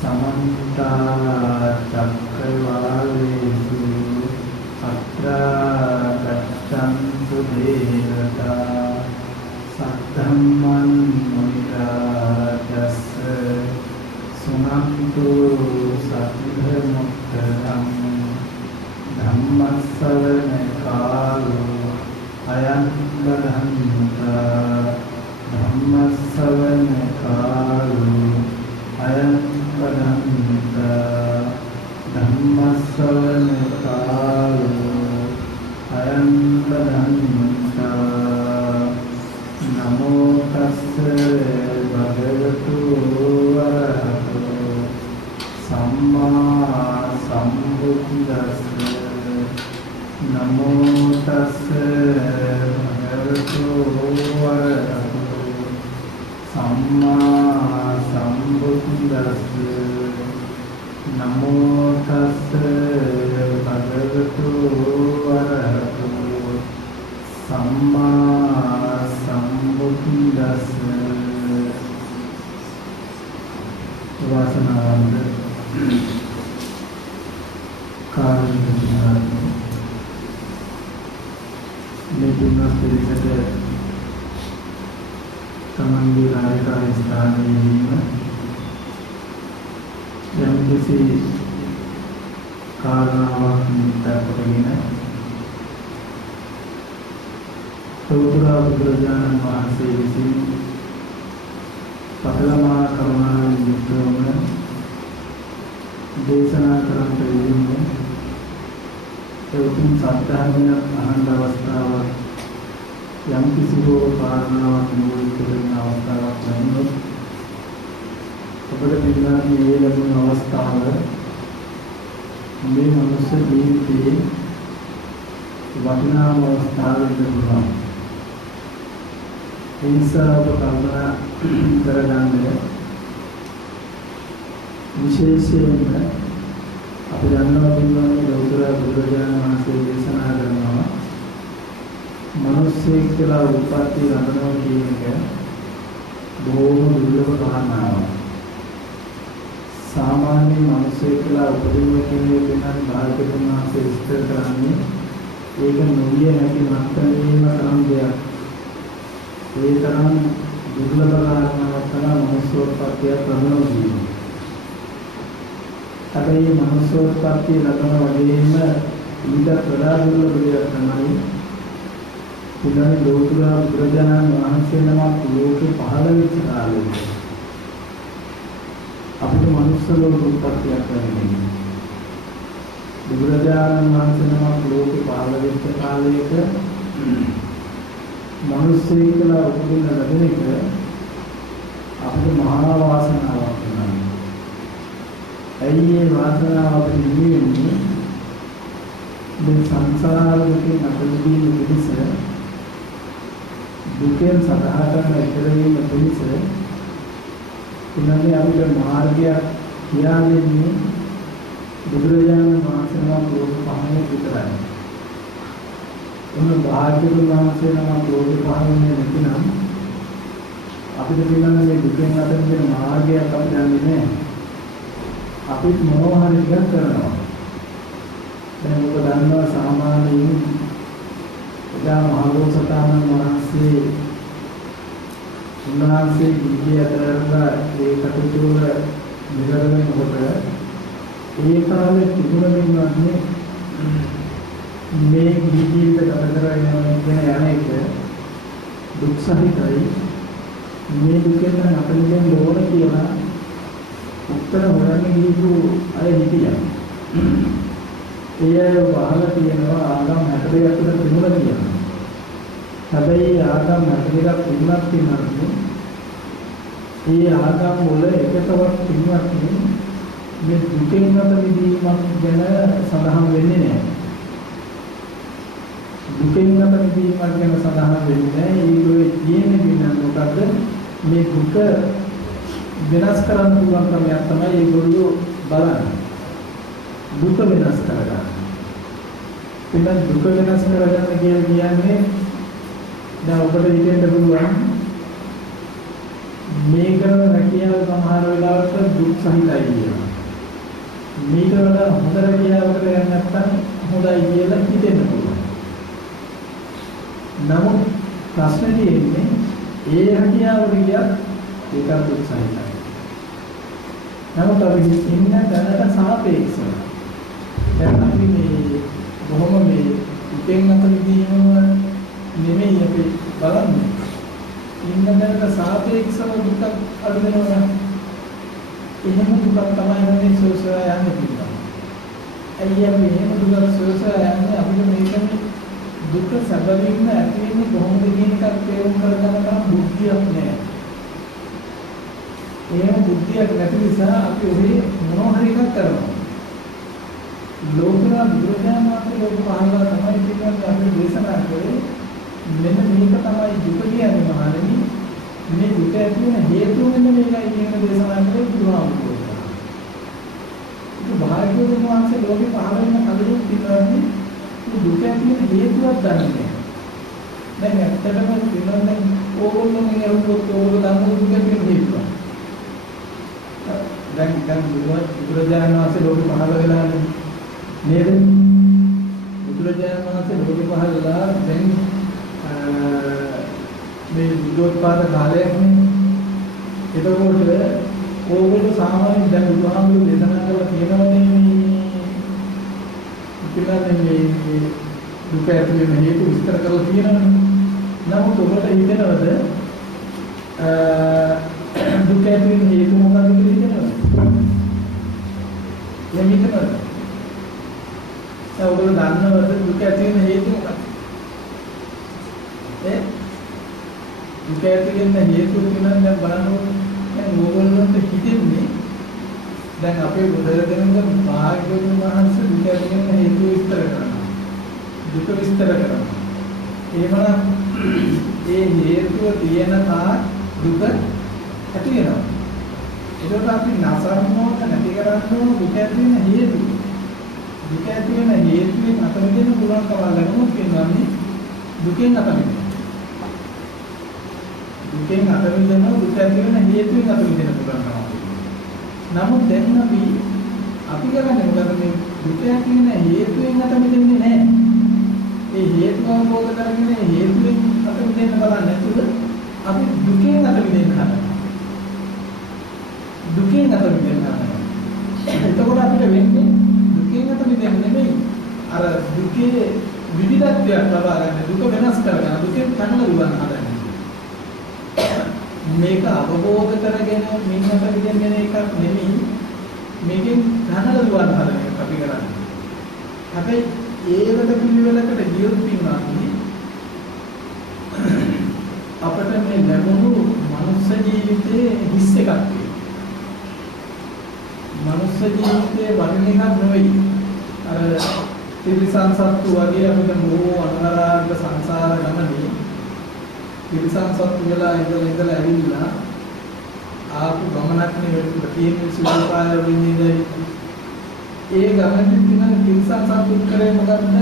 समन्ता සවන කාලෝ අයං බදන්තා නමෝ තස්ස භගවතු වරහතෝ සම්මා සම්බුද්දස්ස නමෝ තස්ස භගවතු වරහතෝ සම්මා සම්බුද්දස්ස නමෝ තස්ස භගවතු වරහතෝ සම්මා සම්බුද්දස්ස වාසනාවන්ත කාර්යනිරත මේ දුන්නා පිළිසෙට තමන්ගේ රාජකාරී ස්ථානයේදීම යම් කිසි කාරණාවක් නිමිත්තක් කොටගෙන සෝතුරා බුදුරජාණන් වහන්සේ විසින් පතලමා කරුණාවෙන් යුක්තවම දේශනා කරන දෙන්නේ ඒ උතුම් සත්‍යඥාන අහන්න අවස්ථාවක් යම් කිසි කාරණාවක් මූලික කරන අවස්ථාවක් ලැබුණොත් අපිට පිළිගන්න මේ ලැබුණ අවස්ථාව මේ මනුස්ස ජීවිතයේ වටිනාම අවස්ථාවක් ලැබුණා. ඒ නිසා ඔබ කල්පනා කරගන්න විශේෂයෙන්ම අපි දන්නවා පින්වත්නි ලෞතර බුදුරජාණන් වහන්සේ දේශනා කරනවා මිනිස්සෙක් කියලා උපත්ති ලැබෙනවා කියන එක බොහෝම දුර්ලභ කාරණාවක්. सामान्य मनुष्य කියලා උපදින්න කියන්නේ වෙනත් භාගතුන් වහන්සේ විස්තර කරන්නේ ඒක නොවිය හැකි මත්තමේම තරම් දෙයක්. ඒ තරම් දුර්ලභ කාරණාවක් තමයි මනුෂ්‍යෝත්පත්තිය ප්‍රබලවීම. හැබැයි මනුෂ්‍යෝත්පත්තිය ලබන වගේම ඊට වඩා දුර්ලභ දෙයක් තමයි පුදුම ලෝතුරා බුදුරජාණන් වහන්සේ නමක් ලෝකේ පහළ වෙච්ච කාලේ අපිට මනුස්ස ලෝක උත්පත්තියක් ලැබෙනවා. බුදුරජාණන් වහන්සේ නමක් ලෝකේ පහළ වෙච්ච කාලයක මිනිස්සෙක් කියලා උපදින ලැබෙන එක අපිට මහා වාසනාවක් වෙනවා. ඇයි මේ වාසනාව අපිට ලැබෙන්නේ? මේ සංසාරයේ අපිට පිළිස දුකෙන් සදාහටම ඉතරවීම පිළිස ඉන්නන්නේ අපිට මාර්ගයක් කියා දෙන්නේ බුදුරජාණන් වහන්සේලා ලෝක පහනේ විතරයි. උන් භාග්‍යවතුන් වහන්සේලා ලෝක පහනේ නැතිනම් අපිට පිළිගන්න මේ දුකෙන් අතරින් මාර්ගයක් අපි දන්නේ නැහැ. අපිත් මොනවා හරි ටිකක් කරනවා. දැන් ඔබ දන්නවා සාමාන්‍යයෙන් එදා මහබෝසතාණන් වහන්සේ උන්වහන්සේ ගිහිය අතරලා ඒ කටයුතු වල නිරතව ඒ කාලේ තිබුණා මේ ජීවිත ගත කරගෙන යන එක දුක් සහිතයි. මේ දුකෙන් අපිට ඕන කියලා උත්තර හොයන්න ගිහපු අය හිටියා. ඒ වහල තියෙනවා ආගම් 62ක් විතර තිබුණා කියනවා. හැබැයි ආගම් 62ක් තිබුණත් තියෙනවා. ඒ ආගම් වල එකතවත් තිබුණත් මේ දුකෙන් අත මිදීමක් ගැන සඳහන් වෙන්නේ නැහැ. දුකෙන් අත මිදීමක් ගැන සඳහන් වෙන්නේ නැහැ. ඒගොල්ලෝ කියන්නේ වෙන මොකද මේ දුක වෙනස් කරන්න පුළුවන් ක්‍රමයක් තමයි ඒගොල්ලෝ බලන්නේ. දුක වෙනස් කරගන්න. ඉතින් දුක වෙනස් කරගන්න කියන්නේ දැන් ඔබට හිතෙන්න පුළුවන් මේ කරන රැකියාව සමහර වෙලාවට දුක් සහිතයි කියනවා. මේක වඩා හොඳ රැකියාවකට යන්න නැත්නම් හොඳයි කියලා හිතෙන්න පුළුවන්. නමුත් ප්‍රශ්නේ තියෙන්නේ ඒ රැකියාවට ගියත් ඒක දුක් සහිතයි. නමුත් අපි ඉන්න දැනට සාපේක්ෂව දැන් අපි මේ බොහොම මේ උපෙන් අතදීම නෙමෙයි අපි බලන්නේ. ඉන්න දැනට සාපේක්ෂව දුක් අඩු වෙනවා. එහෙම දුක් තමයි මේ සෝසය යන්නේ කියලා. අයියා මෙහෙම දුක සෝසයන්නේ අපිට මේකනේ දුක සැබවින්ම ඇති වෙන්නේ කොහොමද කියන එකක් තේරුම් කරගන්න තරම් බුද්ධියක් නැහැ. එහෙම බුද්ධියක් නැති නිසා අපි ඔහේ මොනවා හරි එකක් කරනවා. ලෝකනා බුදුරජාණන් වහන්සේ ලෝක පහළලා තමයි කියන්නේ අපි දේශනා කරේ මෙන්න මේක තමයි දුක කියන්නේ මහණෙනි. මේ දුක ඇති වෙන හේතුව මෙන්න මේකයි කියන දේශනා කරේ බුදුහාමුදුරුවෝ. ඒක භාග්‍යවතුන් වහන්සේ ලෝකේ පහළ වෙන කලින් පිටරන්නේ දුක ඇති වෙන හේතුවක් දන්නේ නැහැ. දැන් ඇත්තටම කියනනම් ඕගොල්ලෝ මේ අරුත් ඕගොල්ලෝ දන්න දුක ඇති වෙන හේතුව. දැන් බුදුරජාණන් වහන්සේ ලෝකෙ පහළ වෙලා නේද? බුදුරජාණන් වහන්සේ ලෝකෙ පහළ වෙලා දැන් මේ බුද්ධෝත්පාද කාලයක්නේ. එතකොට ඕගොල්ලෝ සාමාන්‍යයෙන් දැන් බුදුහාමුදුරු දේශනා කරලා කියනවානේ මේ දුක ඇති වෙන හේතු විස්තර කරලා තියෙනවනේ. නමුත් ඔබට හිතෙනවද දුක ඇති වෙන හේතු මොකක්ද කියලා හිතෙනවද? එහෙම හිතනවද? ඔයගොල්ලෝ දන්නවද දුක ඇති වෙන හේතු මොකක්ද? දුක ඇති වෙන හේතු කියනවා දැන් බලන්න දැන් ඕගොල්ලන්ට හිතෙන්නේ දැන් අපේ බුදුරජාණන් භාග්‍යවතුන් වහන්සේ දුක ඇති වෙන හේතු විස්තර කරනවා. දුක විස්තර කරනවා. එහෙමනම් ඒ හේතුව තියෙන තාක් දුක ඇති වෙනවා. ඒකට අපි නසරනෝක නැති කරන්න දුක ඇති වෙන හේතු. දුක ඇති වෙන හේතුවෙන් අත මිදෙන්න පුළුවන් කම ලැබුණොත් කියන්නේ දුකෙන් අත මිදෙන්න. දුකෙන් අත මිදෙන්න දුක ඇති වෙන හේතුවෙන් අත මිදෙන්න පුළුවන් කම. නමුත් දැන් අපි කරන්නේ මොකද මේ දුක ඇති වෙන හේතුවෙන් අත මිදෙන්නේ නැහැ. ඒ හේතුව අවබෝධ කරගෙන හේතුවෙන් අත මිදෙන්න බලන්නේ නැතුව අපි දුකෙන් අත මිදෙන්න හදනවා. දුකෙන් අත මිදෙන්න හදනවා. එතකොට අපිට වෙන්නේ දුකෙන් අත මිදෙන්න නෙමෙයි. අර දුකේ විවිධත්වයක් ලබා ගන්න, දුක වෙනස් කරගන්න, දුකෙන් කනල දුවන්න හදන්නේ. මේක අවබෝධ කරගෙන මින්නට මිදෙන්න එකක් නෙමෙයි. මේකෙන් කනල දුවන්න හදන එක අපි කරන්නේ. හැබැයි ඒකට පිළිවෙලකට ගියොත් පින්වත්නි අපිට මේ ලැබුණු මනුස්ස ජීවිතයේ හිස් එකක් තියෙනවා. මනුස්ස ජීවිතයේ වටින එකක් නෙවෙයි. අර තිරිසන් සත්තු වගේ අපිට මොහො අනවරාග සංසාර ගමනේ තිරිසන් සත්තු වෙලා ඉඳලා ඇවිල්ලා ආපු ගමනක් නෙවෙයි තියෙන සුළුපාය වෙන්නේ. ඒ ගමනේ තියෙන තිරිසන් සත්තු කරේ මොකද්ද?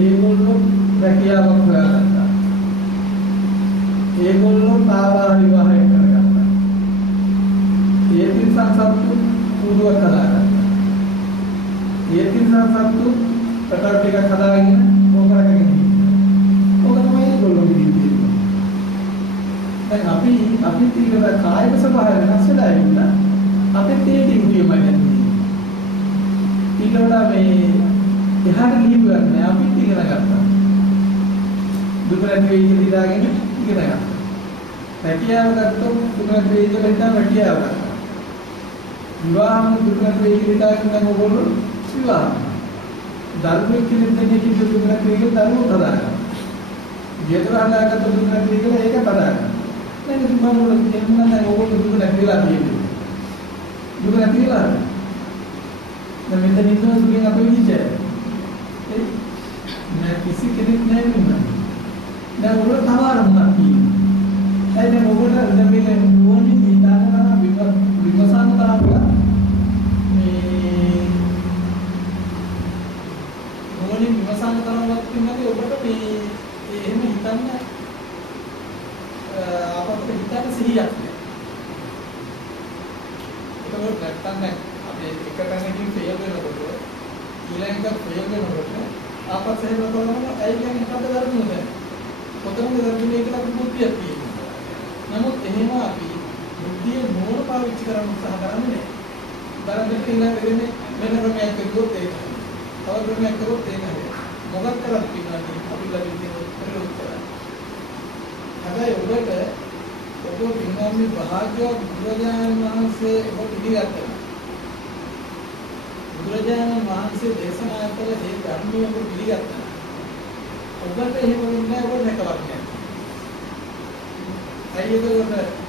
ඒගොල්ලෝ රැකියාවක් හොයාගත්තා. ඒගොල්ලෝ තාවා විවාහය කරගත්තා. ඒ තිරිසන් සත්තු පුදුවක් හදාගත්තා. ඒ තිරිසන් සත්තු කටර ටිකක් හදාගෙන මොකරගෙන ඉන්නවා. ඔක තමයි ඒගොල්ලෝගේ ජීවිතය. දැන් අපි තීව්‍ර කායික ස්වභාවය වෙනස් වෙලා ඉන්න අපේ තේටින් කියමයි නැති. ඊට වඩා මේ එහාට ගිහින් නැහැ අපි ඉගෙන ගත්තා. දුක නැති වෙයි කියලා හිතාගෙන ඉගෙන ගත්තා. රැකියාව ගත්තොත් දුක නැති වෙයි කියලා හිතාන රැකියාව ගත්තා. විවාහම දුක නැති වෙයි කියලා හිතාගෙන නම් ඕගොල්ලෝ විවාහ. ධර්මයේ කියන දෙන්නේ කිව්ව දුක නැති වෙයි කියලා ධර්ම හදාගන්න. ගෙදර හදාගත්ත දුක නැති වෙයි කියලා ඒක හදාගන්න. දැන් ඉතින් මම කියන්න නම් ඕගොල්ලෝ දුක නැති වෙලා තියෙන්නේ. දුක නැති වෙලා දැන් මෙතන ඉන්න දුකෙන් අපේ විචය. නෑ කිසි කෙනෙක් නෑ නේද? දැන් ඔබ තවරක් තියෙනවා. ඒ දැන් ඔබට දැන් මේ ඕනි හිතාන විමසන්න තරම් මේ ඕනි විමසන්න තරම්වත් කියන්නේ ඔබට මේ එහෙම හිතන්න අපිට හිතන්න සිහියක් නෑ. ඒකවල නැත්තම් දැන් අපි එක තැනකින් ෆේල් වෙනකොට ඊළඟට ෆේල් වෙනකොට ආපස්සට බලනවා ඇයි කියන්නේ මොකද කරන්නේ? කොතනද කරන්නේ කියලා අපි බුද්ධියක් තියෙනවා. නමුත් එහෙම අපි බුද්ධිය නෝන පාවිච්චි කරන්න උත්සාහ කරන්නේ නැහැ. බලන්න කියලා වෙන්නේ වෙන ක්‍රමයක් කරුවොත් ඒකයි. තව ක්‍රමයක් කරුවොත් ඒකයි. මොකක් කරත් කියන්නේ අපි ළඟ තියෙන ප්‍රයෝජන. හැබැයි ඔබට ඔබ විඥානයේ භාග්‍යවත් බුදුරජාණන් වහන්සේ ඔබ පිළිගත්තා. බුදුරජාණන් වහන්සේ දේශනා කළ ඒ ධර්මයේ ඔබ පිළිගත්තා. ඔබට එහෙම වුණා ඔබ නැකවක් නැහැ. අයියකට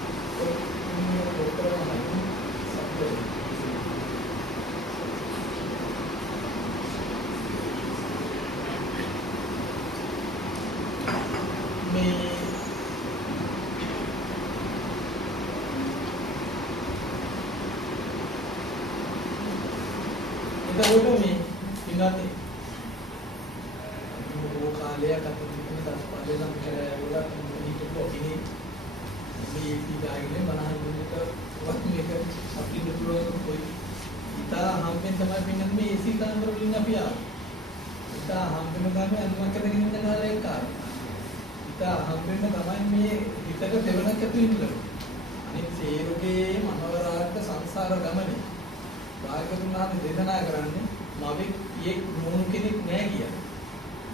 එතකොට මේ ඉන්නත් කාලයක් අතරින් දස්පාලේ නම් කරලා හිටපු කෙනෙක් මේ ඉතිගාගෙන බණහන් දුන්නට වත් මේක අපි දුරව කොයි ඉතා හම්බෙන් තමයි පින්නත් මේ AC කාමර වලින් අපි ආවේ. ඉතා හම්බෙන් තමයි අනුමත කරගෙන ඉන්න කාලේ කාලේ. ඉතා හම්බෙන් තමයි මේ හිතට දෙවනක් ඇතු ඉන්නලු. අනිත් සේරුගේ මනෝරාග සංසාර ගමනේ භාග්‍යවතුන් වහන්සේ දේශනා කරන්නේ මවෙක් යෙක් මොහොන් කෙනෙක් නැහැ කියලා.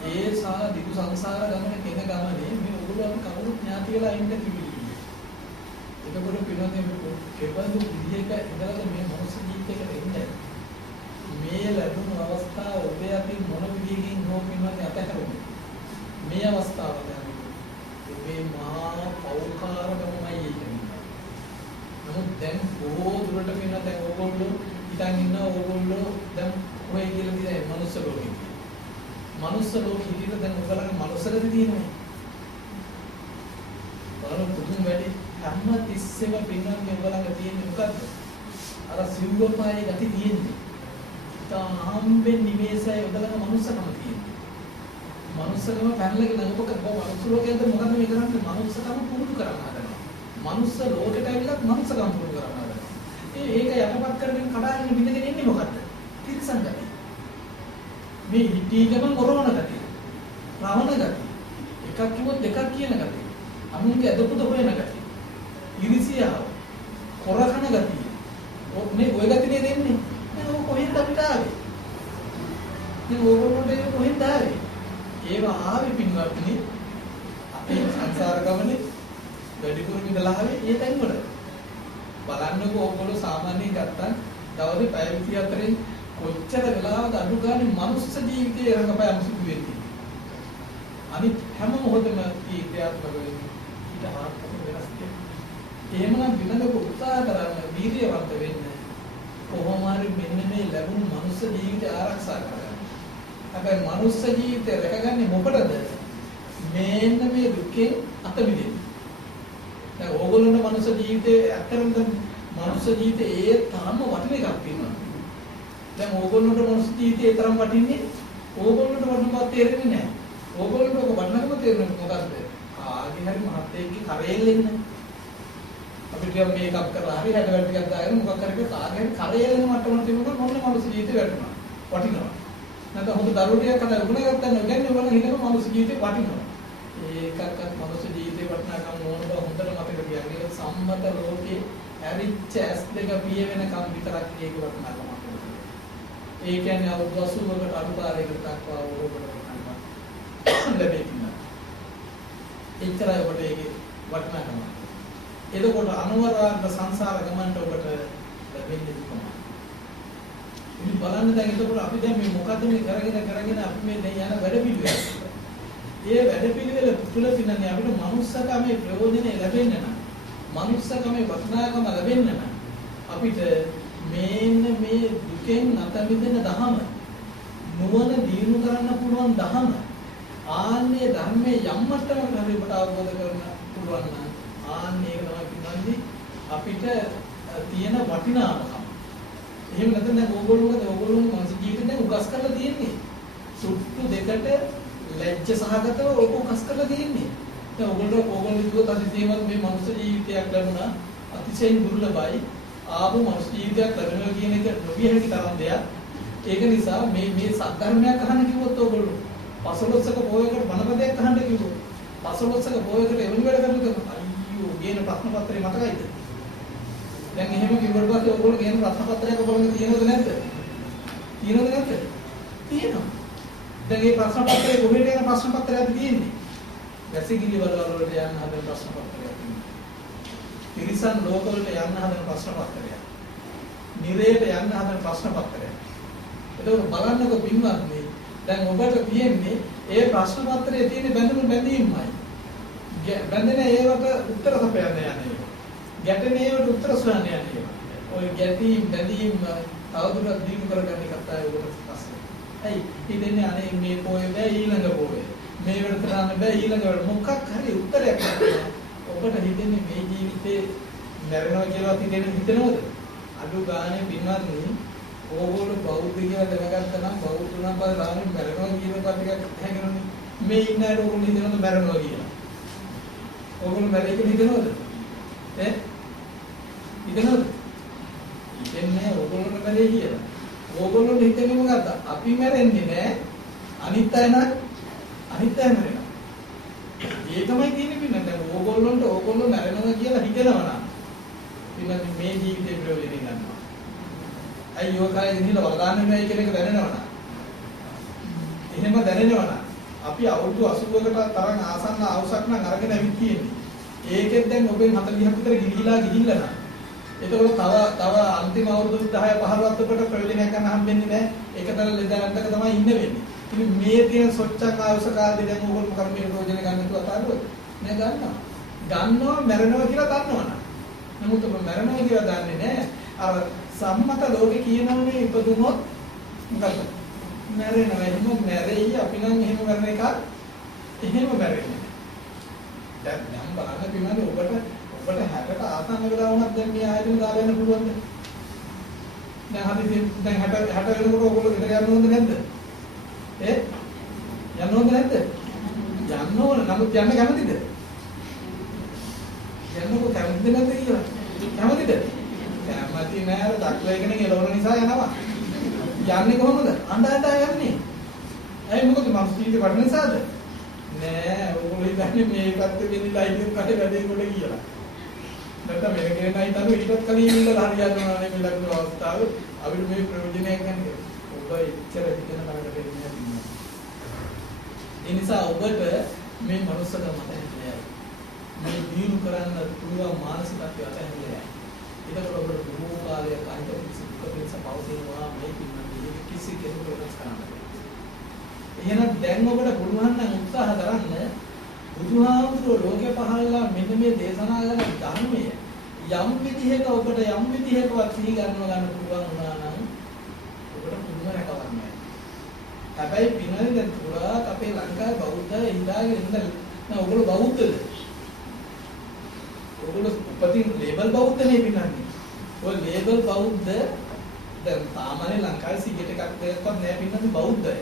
ඒ සා දිගු සංසාර ගමන කෙන ගමනේ මේ ඔයගොල්ලෝ කවුරු ඥාති වෙලා ඉන්න තිබිලි. එතකොට පිනෝදේ කෙබඳු විදිහක ඉඳලාද මේ මනුස්ස ජීවිතයකට එන්නේ. මේ ලැබුණු අවස්ථාව ඔබේ අතින් මොන විදිහකින් හෝ පිනෝදේ අතහැරුණේ. මේ අවස්ථාව තමයි ඔබේ මහා පෞකාරකමයි කියන්නේ. නමුත් දැන් බොහෝ දුරට පිනෝදේ දැන් ඔයගොල්ලෝ ඉතින් ඉන්න ඕගොල්ලෝ දැන් ඔය කියලා දිලා මනුස්ස ලෝකෙ. මනුස්ස ලෝකෙ හිටියට දැන් ඔයගලගේ මනුස්සකද තියෙන්නේ. බලන්න පුදුම වැඩි හැම තිස්සෙම පින්නන්නේ ඔයගලගේ තියෙන්නේ මොකද්ද? අර සිව්වපායේ ගති තියෙන්නේ. තාම්බෙන් නිමේසයි ඔයගලගේ මනුස්සකම තියෙන්නේ. මනුස්සකම පැනලගෙන නඟපක මනුස්ස ලෝකෙන්ද මොකද්ද මේ කරන්නේ? මනුස්සකම පුරුදු කරන්න හදනවා. මනුස්ස ලෝකෙට ඇවිල්ලා මනුස්සකම පුරුදු කරන්න හදනවා. ඒක යටපත් කරගෙන කඩාගෙන බිඳගෙන ඉන්නේ මොකද්ද? තිරසන් ගතිය. මේ හිටීකම මොරවන ගතිය. රවණ ගතිය. එකක් කිව්වොත් දෙකක් කියන ගතිය. අනුන්ගේ අදපුද හොයන ගතිය. ඉරිසියාව. කොරකන ගතිය. මේ ඔය ගතිය දෙන්නේ. දැන් ඔය කොහෙන්ද අපිට ආවේ? දැන් ඕගොල්ලෝට ඒක කොහෙන්ද ආවේ? ඒවා ආවේ පින්වත්නි අපේ සංසාර ගමනේ වැඩිපුර ඉඳලා ආවේ ඒ තැන් වල. බලන්නකෝ ඔයගොල්ලෝ සාමාන්‍යයෙන් ගත්තා දවසේ පැය 24න් කොච්චර වෙලාවද අඩු ගානේ මනුස්ස ජීවිතේ රඟපෑම සිදු වෙන්නේ. අනිත් හැම මොහොතම ක්‍රියාත්මක වෙන්නේ ඊට හාත්පස වෙනස් වෙනවා. එහෙමනම් විනදක උත්සාහ කරන්න වීර්යවන්ත වෙන්න කොහොම හරි මෙන්න මේ ලැබුණු මනුස්ස ජීවිතය ආරක්ෂා කරගන්න. හැබැයි මනුස්ස ජීවිතය රැකගන්නේ මොකටද? මේන්න මේ දුකෙන් අත මිදෙන්න. දැන් ඕගොල්ලෝගේ මනුස්ස ජීවිතේ ඇත්තටම මනුස්ස ජීවිතේ ඒ තරම්ම වටින එකක් තියෙනවා. දැන් ඕගොල්ලෝගේ මනුස්ස ජීවිතේ ඒ තරම් වටින්නේ ඕගොල්ලෝට වටිනකම තේරෙන්නේ නැහැ. ඕගොල්ලෝට වටිනකම තේරෙන්නේ මොකද්ද? ආගේ හරි මහත්තයෙක්ගේ කරේල්ලෙන්න. අපිට මේකප් කරලා හරි හැඩවැල් ටිකක් දාගෙන මොකක් කරේ කාගේ කරේල්ලෙන්න මට්ටමට තිබුණා මොන මනුස්ස ජීවිතේ වැටුණා. වටිනවා. නැත්නම් හොඳ දරුවෝ ටිකක් හදලා උගුණ ගත්තා නම් කියන්නේ ඔයගොල්ලෝ හිතන මනුස්ස ජීවිතේ වටිනවා. ඒකක්වත් මනුස්ස ජීවිතේ වටිනාකම ඕන බව හොඳට මතක තියාගන්න. ඒක සම්මත ලෝකේ ඇරිච්ච ඇස් දෙක පිය වෙනකම් විතරක් ඒක වටිනාකමක්. ඒ කියන්නේ අවුරුදු 80කට අඩු කාලයකට දක්වා ඕකට වටිනාකමක් ලැබෙනවා. එච්චරයි ඔබට ඒකේ වටිනාකම. එතකොට අනුවරාග සංසාර ගමන්ට ඔබට ලැබෙන්නේ කොහොමද? ඉතින් බලන්න දැන් එතකොට අපි දැන් මේ මොකද්ද මේ කරගෙන අපි මේ දැන් යන වැඩ පිළිවෙල. ඒ වැඩ පිළිවෙල තුල පින්නන්නේ අපිට මනුස්සකමේ ප්‍රයෝජනෙ ලැබෙන්න නම් මනුස්සකමේ වටිනාකම ලැබෙන්න නම් අපිට මේන්න මේ දුකෙන් නැත මිදෙන දහම නුවණ දියුණු කරන්න පුළුවන් දහම ආන්නේ ධර්මයේ යම් මට්ටමකට හරි ඔබට අවබෝධ කරගන්න පුළුවන් නම් ආන්නේ ඒක තමයි පින්නන්නේ අපිට තියෙන වටිනාකම. එහෙම නැත්නම් දැන් ඕගොල්ලෝගේ මානසික ජීවිතේ දැන් උගස් කරලා තියෙන්නේ. සුට්ටු දෙකට ලැජ්ජ සහගතව ඕක උගස් කරලා තියෙන්නේ. දැන් ඕගොල්ලෝ කිව්වොත් අතිශයම මේ මනුස්ස ජීවිතයක් ලැබුණා අතිශයින් දුර්ලභයි. ආපු මනුස්ස ජීවිතයක් ලැබෙනවා කියන එක නොවිය හැකි තරම් දෙයක්. ඒක නිසා මේ සත්‍යර්මයක් අහන්න කිව්වොත් ඕගොල්ලෝ 15ක පොයකට බණපදයක් අහන්න කිව්වොත් 15ක පොයකට එවුණු වැඩ කරනකොට අයියෝ ගේන ප්‍රශ්න පත්‍රේ මතකයිද? දැන් එහෙම කිව්වට පස්සේ ඕගොල්ලෝ ගේන ප්‍රශ්න පත්‍රයක් ඔයගොල්ලෝ තියෙනවද නැද්ද? තියෙනවද නැද්ද? තියෙනවා. දැන් මේ ප්‍රශ්න පත්‍රයේ කොහෙද යන ප්‍රශ්න පත්‍රයක් තියෙන්නේ? වැසිකිලි වලට යන්න හදන ප්‍රශ්න පත්‍රයක් තියෙනවා. තිරිසන් ලෝක වලට යන්න හදන ප්‍රශ්න පත්‍රයක්. නිරේට යන්න හදන ප්‍රශ්න පත්‍රයක්. ඒක බලන්නකො පින්වත්නි. දැන් ඔබට තියෙන්නේ ඒ ප්‍රශ්න පත්‍රයේ තියෙන බැඳීමයි. බැඳෙන ඒවට උත්තර සපයන්න යන්නේ. ගැටෙන ඒවට උත්තර සොයන්න යන්නේ. ඔය ගැටීම් බැඳීම් තවදුරටත් දිනු කරගන්න එකත් ආයෙ ඔබට ප්‍රශ්න. ඇයි හිතන්නේ අනේ මේ පොයේ බෑ ඊළඟ පොයේ. මේ වෙලට කරන්න බෑ ඊළඟ වෙලට මොකක් හරි උත්තරයක් ගන්න. ඔබට හිතන්නේ මේ ජීවිතේ මැරෙනවා කියලා හිතනවද? අඩු ගානේ පින්වත්නි ඕගොල්ලෝ බෞද්ධ කියලා දැනගත්තා නම් බෞද්ධ නම් පස්සේ රාමෙන් මැරෙනවා කියන එක ටිකක් හැගෙනනේ. මේ ඉන්න අය ඕගොල්ලෝ හිතනවද මැරෙනවා කියලා? ඕගොල්ලෝ මැරෙයි කියලා හිතනවද? හිතනවද? හිතන්නේ ඕගොල්ලෝ මැරෙයි කියලා. ඕගොල්ලෝ හිතන්නේ මොකද්ද? අපි මැරෙන්නේ නෑ. අනිත් අය මැරෙනවා. ඒ තමයි තියෙන්නේ පින්න. දැන් ඕගොල්ලෝ මැරෙනවා කියලා හිතනවා නම් පින්න මේ ජීවිතේ ප්‍රයෝජනෙ ගන්නවා. අයි යෝගායේ ගිහිල්ලා වරදාන්නේ නැහැ කියන එක දැනෙනවනම් එහෙම දැනෙනවනම් අපි අවුරුදු 80කට තරම් ආසන්න අවශ්‍යක් නම් අරගෙන ඇවිත් තියෙන්නේ. ඒකෙන් දැන් ඔබෙන් 40ක් විතර ගිහිලා නම් එතකොට තව අන්තිම අවුරුදු 10 15ක් ඔබට ප්‍රයෝජනයක් ගන්න හම්බෙන්නේ නැහැ. ඒකතර ලෙඩරන්ටක තමයි ඉන්න වෙන්නේ. ඉතින් මේ තියෙන සොච්චක් අවශ්‍ය කාලේ දැන් ඕගොල්ලෝ මොකද මේ ප්‍රයෝජන ගන්න තුව අතාරුවද? නෑ ගන්නවා මැරෙනවා කියලා දන්නවනම්. නමුත් ඔබ මැරෙනවා කියලා දන්නේ නැහැ. අර සම්මත ලෝකේ කියනෝනේ ඉපදුනොත් මොකද මැරෙනවා. එහෙම මැරෙයි අපි නම් එහෙම කරන එක එහෙම මැරෙන්නේ. දැන් බලන්න පිළිමද ඔබට 60ට ආසන්න වෙලා වුණත් දැන් මේ ආයතන දාලා යන්න පුළුවන්ද? දැන් හරි දැන් 60 වෙනකොට ඔයගොල්ලෝ ගෙදර යන්න ඕනද නැද්ද? යන්න ඕනද නැද්ද? යන්න ඕන. නමුත් යන්න කැමතිද? යන්නකො කැමතිද නැද්ද කියලා? කැමතිද? කැමති නෑ. අර දක්ලයකනේ එළවන නිසා යනවා. යන්නේ කොහොමද? අඬ යන්නේ. ඇයි මොකද මම ජීවිතේ වඩන නිසාද? නෑ. ඕගොල්ලෝ හිතන්නේ මේ පැත්තේ ගෙනිලා ඉතින් කඩේ වැඩේ කොට කියලා. නැත්නම් මේක ගෙනයි තන ඊටත් කලින් ඉඳලා හරියනවා නේ මේ ලකුණු අවස්ථාව. අපිට මේ ප්‍රයෝජනයක් ගන්න. ඔබ එච්චර හිතන තරකට එන්නේ නැහැ. ඒ නිසා ඔබට මේ මනුස්සකම මතකයි. මේ දිනු කරන්න පුළුවන් මානසිකත්වය අතහැරලා ඒකට ඔබට බොහෝ කාලයක් අනිත් පිළිස පවතිනවා මේ පින්නදී කිසි කෙනෙකුට වෙනස් කරන්න බැහැ. එහෙනම් දැන් ඔබට පුළුවන් නම් උත්සාහ කරන්න බුදුහාමුදුරුවෝ ලෝකේ පහළලා මෙන්න මේ දේශනා කරන ධර්මය යම් විදිහක ඔබට යම් විදිහකවත් සිහි ගන්න පුළුවන් වුණා නම් ඔබට පුදුම රැකවරණයක්. හැබැයි පින්නදී දැන් පුරාත් අපේ ලංකාවේ බෞද්ධ ඉඳාගෙන ඉඳලා නෑ ඔයගොල්ලෝ බෞද්ධද? ඔයගොල්ලෝ උපතින් ලේබල් බෞද්ධ නේ පින්නන්නේ. ඔය ලේබල් බෞද්ධ දැන් සාමාන්‍ය ලංකාවේ 100ට එකක් දෙකක්වත් නෑ පින්නන්නේ බෞද්ධය.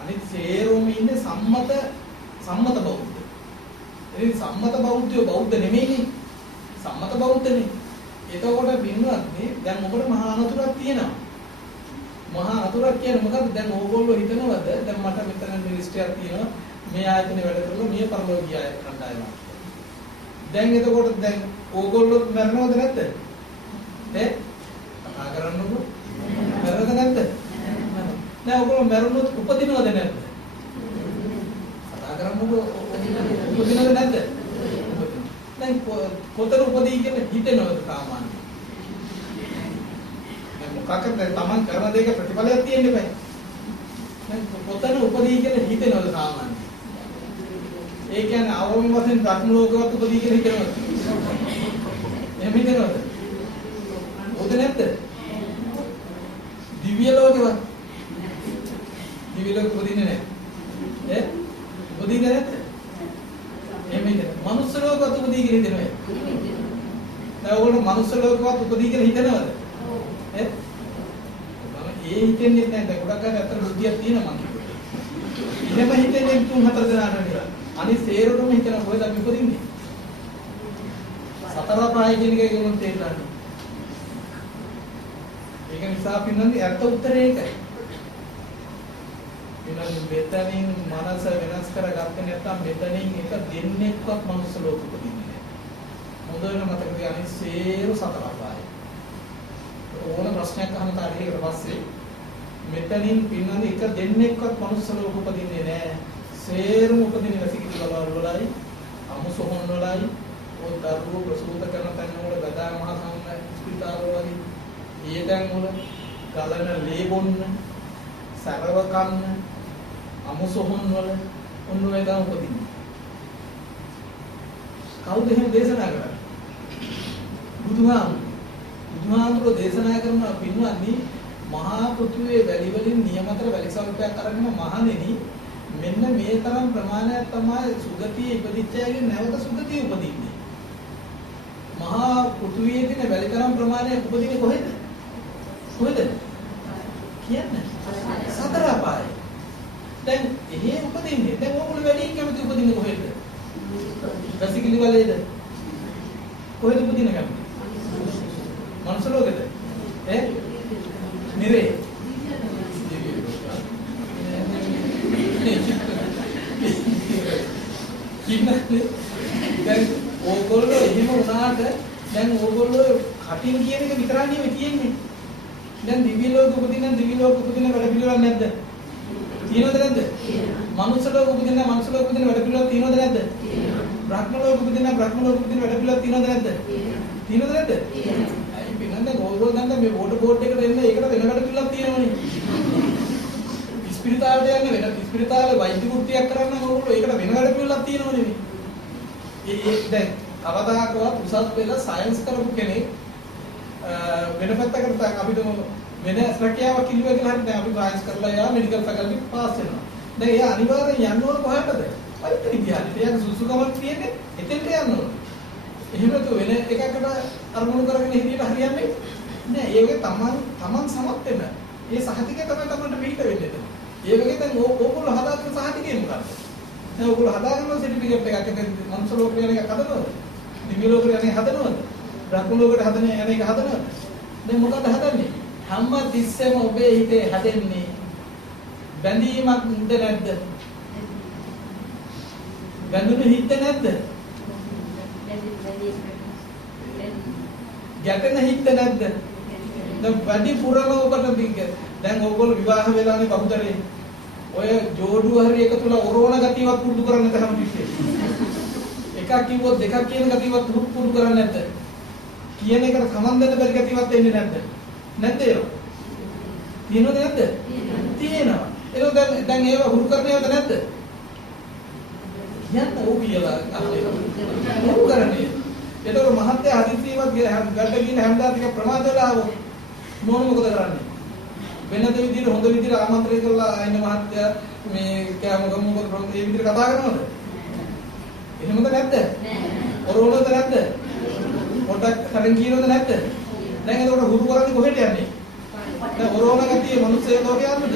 අනිත් සේරෝම ඉන්නේ සම්මත බෞද්ධ. ඒ සම්මත බෞද්ධයෝ බෞද්ධ නෙමෙයිනේ. සම්මත බෞද්ධනේ. එතකොට පින්නන්නේ දැන් ඔබට මහා අනතුරක් තියෙනවා. මහා අනතුරක් කියන්නේ මොකද්ද? දැන් ඕගොල්ලෝ හිතනවද දැන් මට මෙතන මිනිස්ට්‍රියක් තියෙනවා. මේ ආයතනේ වැඩ කරලා මේ පරලෝකීය ආයතන කණ්ඩායමක්. දැන් එතකොට දැන් ඕගොල්ලෝ මරනවද නැද්ද? කතා කරන්නකො. මරනවද නැද්ද? නෑ ඕගොල්ලෝ මරුණොත් උපදිනවද නැද්ද? කතා කරන්නකො. උපදිනවද නැද්ද? දැන් කොතන උපදී කියලා හිතෙනවද සාමාන්‍යයෙන්? දැන් මොකක්ද තමන් කරන දෙයක ප්‍රතිඵලයක් තියෙන්න බෑ. දැන් කොතන උපදී කියලා හිතෙනවද සාමාන්‍යයෙන්? ඒ කියන්නේ අවම වශයෙන් ධර්ම ලෝකවත් උපදී කියලා හිතනවද? එහෙම හිතනවද? උද නැද්ද? දිව්‍ය ලෝකෙවත් දිව්‍ය ලෝකෙ උපදින්නේ නැහැ. උපදින්නේ නැද්ද? එහෙම හිතන. මනුස්ස ලෝකවත් උපදී කියලා හිතනවා. දැන් ඔයගොල්ලෝ මනුස්ස ලෝකවත් උපදී කියලා හිතනවද? ඒ හිතෙන්නේ නැහැ. දැන් ගොඩක් අය අතර බුද්ධියක් තියෙනවා මං කිව්වා. එහෙම හිතෙන්නේ 3-4 දෙනාට නෙවෙයි. අනිත් සේරටම හිතන කොහෙද අපි උපදින්නේ? සතර පාය කියන එක ඒගොල්ලෝ තේරෙන්නේ. ඒක නිසා පින්නන්නේ අර්ථ උත්තරේ ඒකයි. ඊළඟ මෙතනින් මනස වෙනස් කරගත්තේ නැත්නම් මෙතනින් එක දෙන්නෙක්වත් මනුස්ස ලෝක උපදින්නේ නැහැ. මොදේන මතක තියාගන්න සේරු සතර පාය. ඕන ප්‍රශ්නයක් අහන තාරියකට පස්සේ මෙතනින් පින්නන්නේ එක දෙන්නෙක්වත් මනුස්ස ලෝක උපදින්නේ නැහැ. සේරුම උපදින්නේ වැසිකිලි වලවලයි අමුසොහොන් වලයි ඔය දරුවෝ ප්‍රසූත කරන තැන් වල ගදා මහ සම්ම ස්පිතාල වල ඒ තැන් වල ගලන ලේ බොන්න සරව කන්න අමුසොහොන් වල ඔන්න ඔය තමයි උපදින්නේ. කවුද එහෙම දේශනා කරන්නේ? බුදුහාමුදුරෝ දේශනා කරන පින්වත්නි මහා පෘථුවේ වැලි වලින් නියමතර වැලි සල්පයක් අරගෙන මහණෙනි මෙන්න මේ තරම් ප්‍රමාණයක් තමයි සුගතිය ඉපදිච්චයගේ නැවත සුගතිය උපදින්නේ. මහා පෘථුවියේ තියෙන වැලි තරම් ප්‍රමාණයක් උපදින්නේ කොහෙද? කොහෙද? කියන්නේ සතර අපායේ. දැන් එහෙ උපදින්නේ. දැන් ඕගොල්ලෝ වැඩියෙන් කැමති උපදින්නේ කොහෙද? වැසිකිලි වලේද? කොහෙද උපදින්න කැමති? මනුස්ස ලෝකෙද? නිරේ. දැන් ඕගොල්ලෝ එහෙම වුණාට දැන් ඕගොල්ලෝ කටින් කියන එක විතරයි නෙවෙයි තියෙන්නේ. දැන් දිව්‍ය ලෝක උපදින වැඩ පිළිවෙලක් නැද්ද? තියෙනවද නැද්ද? මනුස්ස ලෝක උපදින වැඩ පිළිවෙලක් තියෙනවද නැද්ද? බ්‍රහ්ම ලෝක උපදින වැඩ පිළිවෙලක් තියෙනවද නැද්ද? තියෙනවද නැද්ද? අයි පින්නන්නේ ඕගොල්ලෝ දැන් මේ බෝඩ් එකට එන්න ඒකට වෙන වැඩ පිළිවෙලක් තියෙනවනේ. ස්පිරිතාලට යන්නේ වෙන ස්පිරිතාලේ වෛද්‍ය වෘත්තියක් කරන්න ඕගොල්ලෝ ඒකට වෙන වැඩ පිළිවෙලක් තියෙනවනේ. ඒ දැන් කවදාකවත් උසස් පෙළ සයන්ස් කරපු කෙනෙක් වෙන පැත්තකට අපිට වෙන රැකියාවක් කිව්වා කියලා හරි දැන් අපි සයන්ස් කරලා යා මෙඩිකල් ෆැකල්ටි පාස් වෙනවා. දැන් එයා අනිවාර්යෙන් යන්න ඕන කොහටද? වෛද්‍ය විද්‍යාලයට. එයාගේ සුසුකමක් තියෙන්නේ එතෙන්ට යන්න ඕන. එහෙම නැතු වෙන එකකට අරමුණු කරගෙන හිටියට හරියන්නේ නෑ. ඒ වගේ තමන් සමත් වෙන. ඒ සහතිකය තමයි තමන්ට පිට වෙන්නේ. ඒ වගේ දැන් ඕගොල්ලෝ හදාගන්න සහතිකය මොකක්ද? දැන් ඕගොල්ලෝ හදාගන්න සර්ටිෆිකේට් එකක් මනුස්ස ලෝකේ යන එක හදනවද? දිව්‍ය ලෝකේ යන එක හදනවද? බ්‍රහ්ම ලෝකෙට හදන යන එක හදනවද? දැන් මොකද හදන්නේ? හැම තිස්සෙම ඔබේ හිතේ හැදෙන්නේ බැඳීමක් නැද්ද? බැඳුණු හිත නැද්ද? ගැටෙන හිත නැද්ද? දැන් වැඩි පුරම ඔබට බින්ක. දැන් ඕගොල්ලෝ විවාහ වෙලානේ බහුතරේ. ඔය ජෝඩුව හරි එකතුලා ඔරෝණ ගතියවත් පුරුදු කරන්න තහම පිටේ. එකක් කිව්වොත් දෙකක් කියන ගතියවත් පුරුදු කරන්නේ නැද්ද? කියන එකට සමන් දෙන්න බැරි ගතියවත් එන්නේ නැද්ද? නැද්ද ඒක? තියෙනවද නැද්ද? තියෙනවා. ඒක දැන් ඒව හුරු කරන්නේවද නැද්ද? යන්න ඕ කියලා අහන්නේ. හුරු කරන්නේ. ඒතකොට මහත්ය හදිසියවත් ගඩ ගින හැමදාම ටික ප්‍රමාද වෙලා ආවොත් මොකද කරන්නේ? වෙනද විදිහට හොඳ විදිහට ආමන්ත්‍රණය කරලා අයින මහත්ය මේ කෑම ගමු මොකද මේ විදිහට කතා කරනවද? එහෙමද නැද්ද? ඔරෝණද නැද්ද? පොඩක් කලින් කියනවද නැද්ද? දැන් ඒකට හුරු කරන්නේ කොහෙට යන්නේ? දැන් ඔරෝණ ගතිය මිනිස්සු ලෝකේ යන්නද?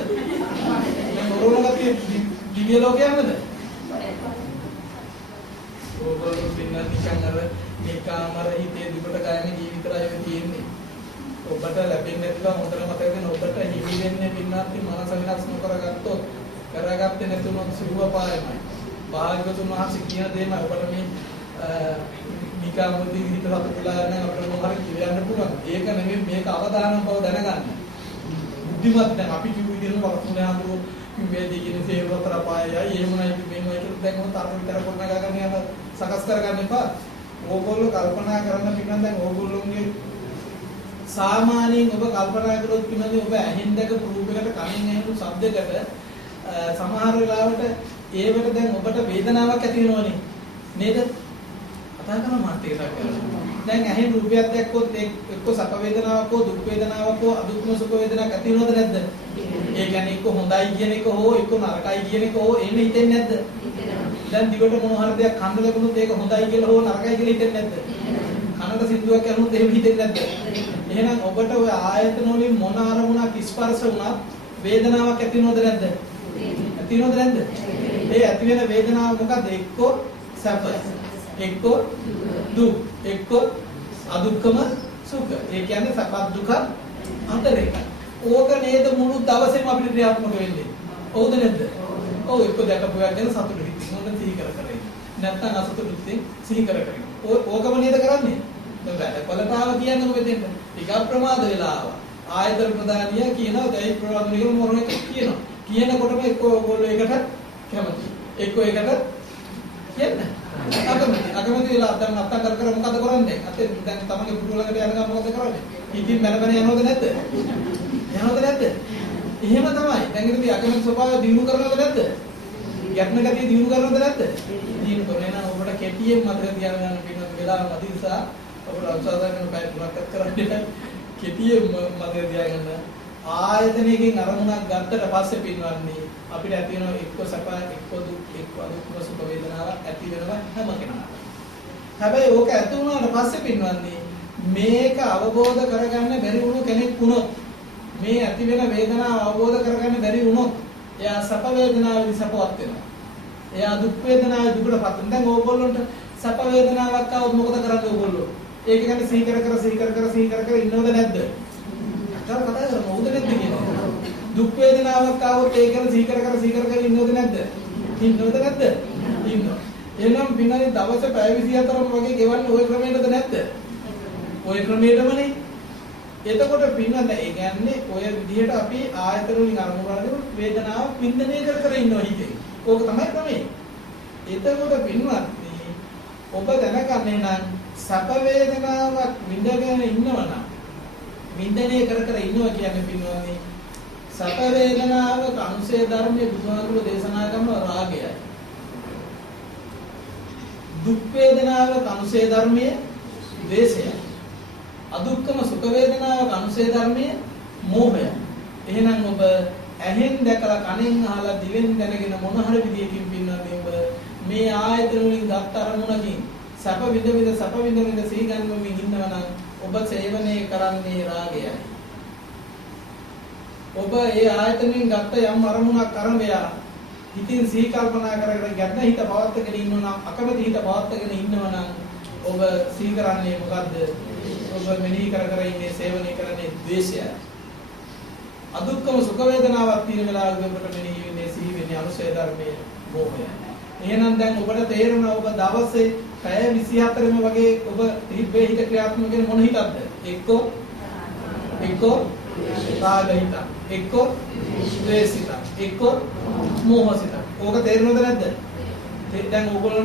දැන් ඔරෝණ ගතිය දිව්‍ය ලෝකේ යන්නද? ඕගොල්ලෝ පින්න නිකන් අර නිකාමර හිතේ දුකට ගයන ජීවිතය තියෙන්නේ. ඔබට ලැබෙන්නේ නැතිව හොඳට මතක ගන්න ඔබට හිමි වෙන්නේ පින්නත් මනස වෙනස් නොකරගත්තොත් කරගත්තේ නැතුනොත් සිරුව පායමයි. භාග්‍යවතුන් වහන්සේ කියන දේම ඔබට මේ නිකාමුදී හිත හතලා නම් අපිට මොහොතක් කියන්න පුළුවන්. ඒක නෙමෙයි මේක අවදානම් බව දැනගන්න. බුද්ධිමත් දැන් අපි කිව්ව විදිහට වරතුනේ හඳුරු මේ දෙකින් සේවතර පායයි එහෙමයි මේමයි කියලා දැන් මොකද අර විතර කොටනා ගන්න යන සකස් කරගන්න එපා. ඕගොල්ලෝ කල්පනා කරන්න පින්න දැන් ඕගොල්ලෝගේ සාමාන්‍යයෙන් ඔබ කල්පනා කරොත් පින්නදී ඔබ ඇහෙන් දැකපු රූපයකට කනින් ඇහෙන ශබ්දයකට සමහර වෙලාවට ඒවට දැන් ඔබට වේදනාවක් ඇති වෙනවනේ නේද? කතා කරන මාතේකට දැන් ඇහෙන් රූපයක් දැක්කොත් එක්ක සැප වේදනාවක් හෝ දුක් වේදනාවක් හෝ අදුක්ම සුඛ වේදනාවක් ඇති වෙනවද නැද්ද? ඒ කියන්නේ එක්ක හොඳයි කියන එක හෝ එක්ක නරකයි කියන එක හෝ එහෙම හිතෙන්නේ නැද්ද? දැන් දිවට මොන හරි දෙයක් කන්න ලැබුණොත් ඒක හොඳයි කියලා හෝ නරකයි කියලා හිතෙන්නේ නැද්ද? කනට සින්දුවක් ඇහුනොත් එහෙම හිතෙන්නේ නැද්ද? එහෙනම් ඔබට ওই ආයතන වලින් මොන අරමුණක් ස්පර්ශ වුණත් වේදනාවක් ඇති වෙනවද නැද්ද? ඇති වෙනවද නැද්ද? ඒ ඇති වෙන වේදනාව මොකද්ද? එක්ක සැප, එක්ක දුක්, එක්ක අදුක්කම සුඛ. ඒ කියන්නේ සැප දුක අතරේ. ඕක නේද මුළු දවසේම අපිට ක්‍රියාත්මක වෙන්නේ. හවුද නැද්ද? ඔව් එක්ක දැකපු එකක් ගැන සතුටු හිතින් මොන සිහි කරගෙන. නැත්තම් අසතුටුත්ෙන් සිහි කරගෙන. ඕකම නේද කරන්නේ? දැන් වැඩපලතාව කියන්නේ මොකද දෙන්න? ටිකක් ප්‍රමාද වෙලා ආවා. ආයතන ප්‍රදානිය කියනවා දැයි ප්‍රමාද වෙනකම් මොන එකක් කියනවා. කියනකොටම එක්ක ඕගොල්ලෝ ඒකට කැමති. එක්ක ඒකට කියන්නේ. අකමැති වෙලා දැන් අත්තම් කර මොකද කරන්නේ? අතේ දැන් තමන්ගේ පුටුව ළඟට යනකම් මොකද කරන්නේ? ඉතින් මැන යනවද නැද්ද? යනවද නැද්ද? එහෙම තමයි. දැන් ඉතින් අකමැති ස්වභාවය දිනු කරනවද නැද්ද? යක්න ගතිය දිනු කරනවද නැද්ද? දිනු කරනවා. එහෙනම් ඔබට කෙටියෙන් මතක තියාගන්න පින්නත් වෙලාව නැති නිසා ඔබට අවසානයෙන් පැය 3ක් කරන්න කෙටියෙන් මතක තියාගන්න. ආයතනයකින් අරමුණක් ගත්තට පස්සේ පින්වන්නේ අපිට ඇති වෙන එක්ක සැප එක්ක දුක් එක්ක අදුක්ම සුඛ වේදනාවක් ඇති වෙනවා හැම කෙනාටම. හැබැයි ඕක ඇති වුණාට පස්සේ පින්වන්නේ මේක අවබෝධ කරගන්න බැරි වුණු කෙනෙක් වුණොත් මේ ඇති වෙන වේදනාව අවබෝධ කරගන්න බැරි වුණොත් එයා සැප වේදනාවේදී සැපවත් වෙනවා. එයා දුක් වේදනාවේ දුකටපත් වෙනවා. දැන් ඕගොල්ලන්ට සැප වේදනාවක් ආවොත් මොකද කරන්නේ ඕගොල්ලෝ? ඒක ගැන සිහි කර ඉන්නවද නැද්ද? අතර කතා කරමු නැද්ද කියන්නේ? දුක් වේදනාවක් ආවොත් ඒක ගැන සිහි කර ඉන්නවද නැද්ද? ඉන්නවද නැද්ද? ඉන්නවා. එහෙනම් විනාඩි දවස් පැය 24ම වගේ ගෙවන්නේ ওই ක්‍රමයකද නැද්ද? ওই ක්‍රමයටමනේ. එතකොට පින්නන්න ඒ කියන්නේ ඔය විදිහට අපි ආයතන වලින් අරමුණු කරගෙන වේදනාව වින්දනය කර ඉන්නවා හිතේ. ඕක තමයි ක්‍රමය. එතකොට පින්වත්නි ඔබ දැනගන්නේ නම් සැප වේදනාවක් විඳගෙන ඉන්නවනම් වින්දනය කර ඉන්නවා කියන්නේ පින්වත්නි සැප වේදනාවක අනුසය ධර්මයේ බුදුහාමුදුරුවෝ දේශනා කරන රාගයයි. දුක් වේදනාවක අනුසය ධර්මයේ ද්වේෂයයි. අදුක්කම සුඛ වේදනාවක අනුසය ධර්මයේ මෝහයයි. එහෙනම් ඔබ ඇහෙන් දැකලා කනෙන් අහලා දිවෙන් දැනගෙන මොන හරි විදියකින් පින්නන්නේ ඔබ මේ ආයතන වලින් ගත් අරමුණකින් සැප විඳ සිහි ගන්නමින් ඉන්නවනම් ඔබ සේවනය කරන්නේ රාගයයි. ඔබ ඒ ආයතනෙන් ගත්ත යම් අරමුණක් අරඹයා හිතින් සිහි කල්පනා කරගෙන ගැටන හිත පවත්වාගෙන ඉන්නවනම් අකමැති හිත පවත්වාගෙන ඉන්නවනම් ඔබ සිහි කරන්නේ මොකද්ද? ඔබ මෙනෙහි කර ඉන්නේ සේවනය කරන්නේ ද්වේෂයයි. අදුක්කම සුඛ වේදනාවක් තියෙන වෙලාවක ඔබට මෙනෙහි වෙන්නේ සිහි වෙන්නේ අනුසය ධර්මයේ මෝහයයි. එහෙනම් දැන් ඔබට තේරෙනවා ඔබ දවසේ පැය 24ම වගේ ඔබ හිතේ හිත ක්‍රියාත්මක වෙන මොන හිතක්ද? එක්කෝ රාග හිත, එක්කෝ ද්වේෂ හිත, එක්කෝ මෝහ හිත. ඕක තේරෙනවද නැද්ද? දැන් ඕගොල්ලෝ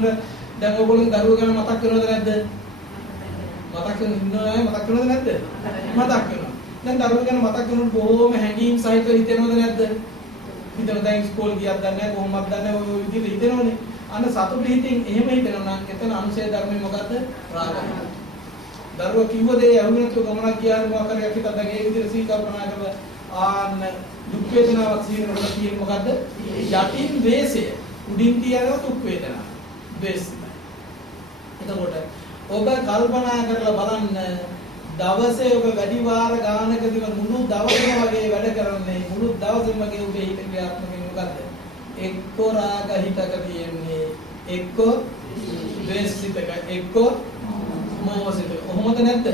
දරුවෝ ගැන මතක් වෙනවද නැද්ද? මතක් වෙනවද නැද්ද? මතක් වෙනවා. දැන් දරුවෝ ගැන මතක් කරනකොට බොහොම හැඟීම් සහිතව හිතෙනවද නැද්ද? හිතන දැන් ඉස්කෝලේ ගියත් දන්නේ නැහැ කොහොමද දන්නේ ඔය විදිහට හිතෙනවනේ. අන්න සතුට හිතින් එහෙම හිතෙනවා නම් එතන අනුසය ධර්මයේ මොකද්ද? රාගය. දරුවෝ කිව්ව දේ අහුවෙනත් ගමනක් ගියාම මොකක් හරි හිතක් දැන් ඒ විදිහට සී කල්පනා කරලා ආන්න දුක් වේදනාවක් සීනකොට තියෙන්නේ මොකද්ද? යටින් ද්වේෂය. උඩින් තියනවා දුක් වේදනාව. ද්වේෂය. එතකොට ඔබ කල්පනා කරලා බලන්න දවසේ ඔබ වැඩි වාර ගානකදීම මුළු දවසම වගේ වැඩ කරන්නේ මුළු දවසෙම වගේ ඔබේ හිත ක්‍රියාත්මක වෙන්නේ මොකද්ද? එක්කෝ රාග හිතක තියෙන්නේ එක්කෝ ද්වේෂ හිතක එක්කෝ මෝහ හිතක. කොහොමද නැද්ද?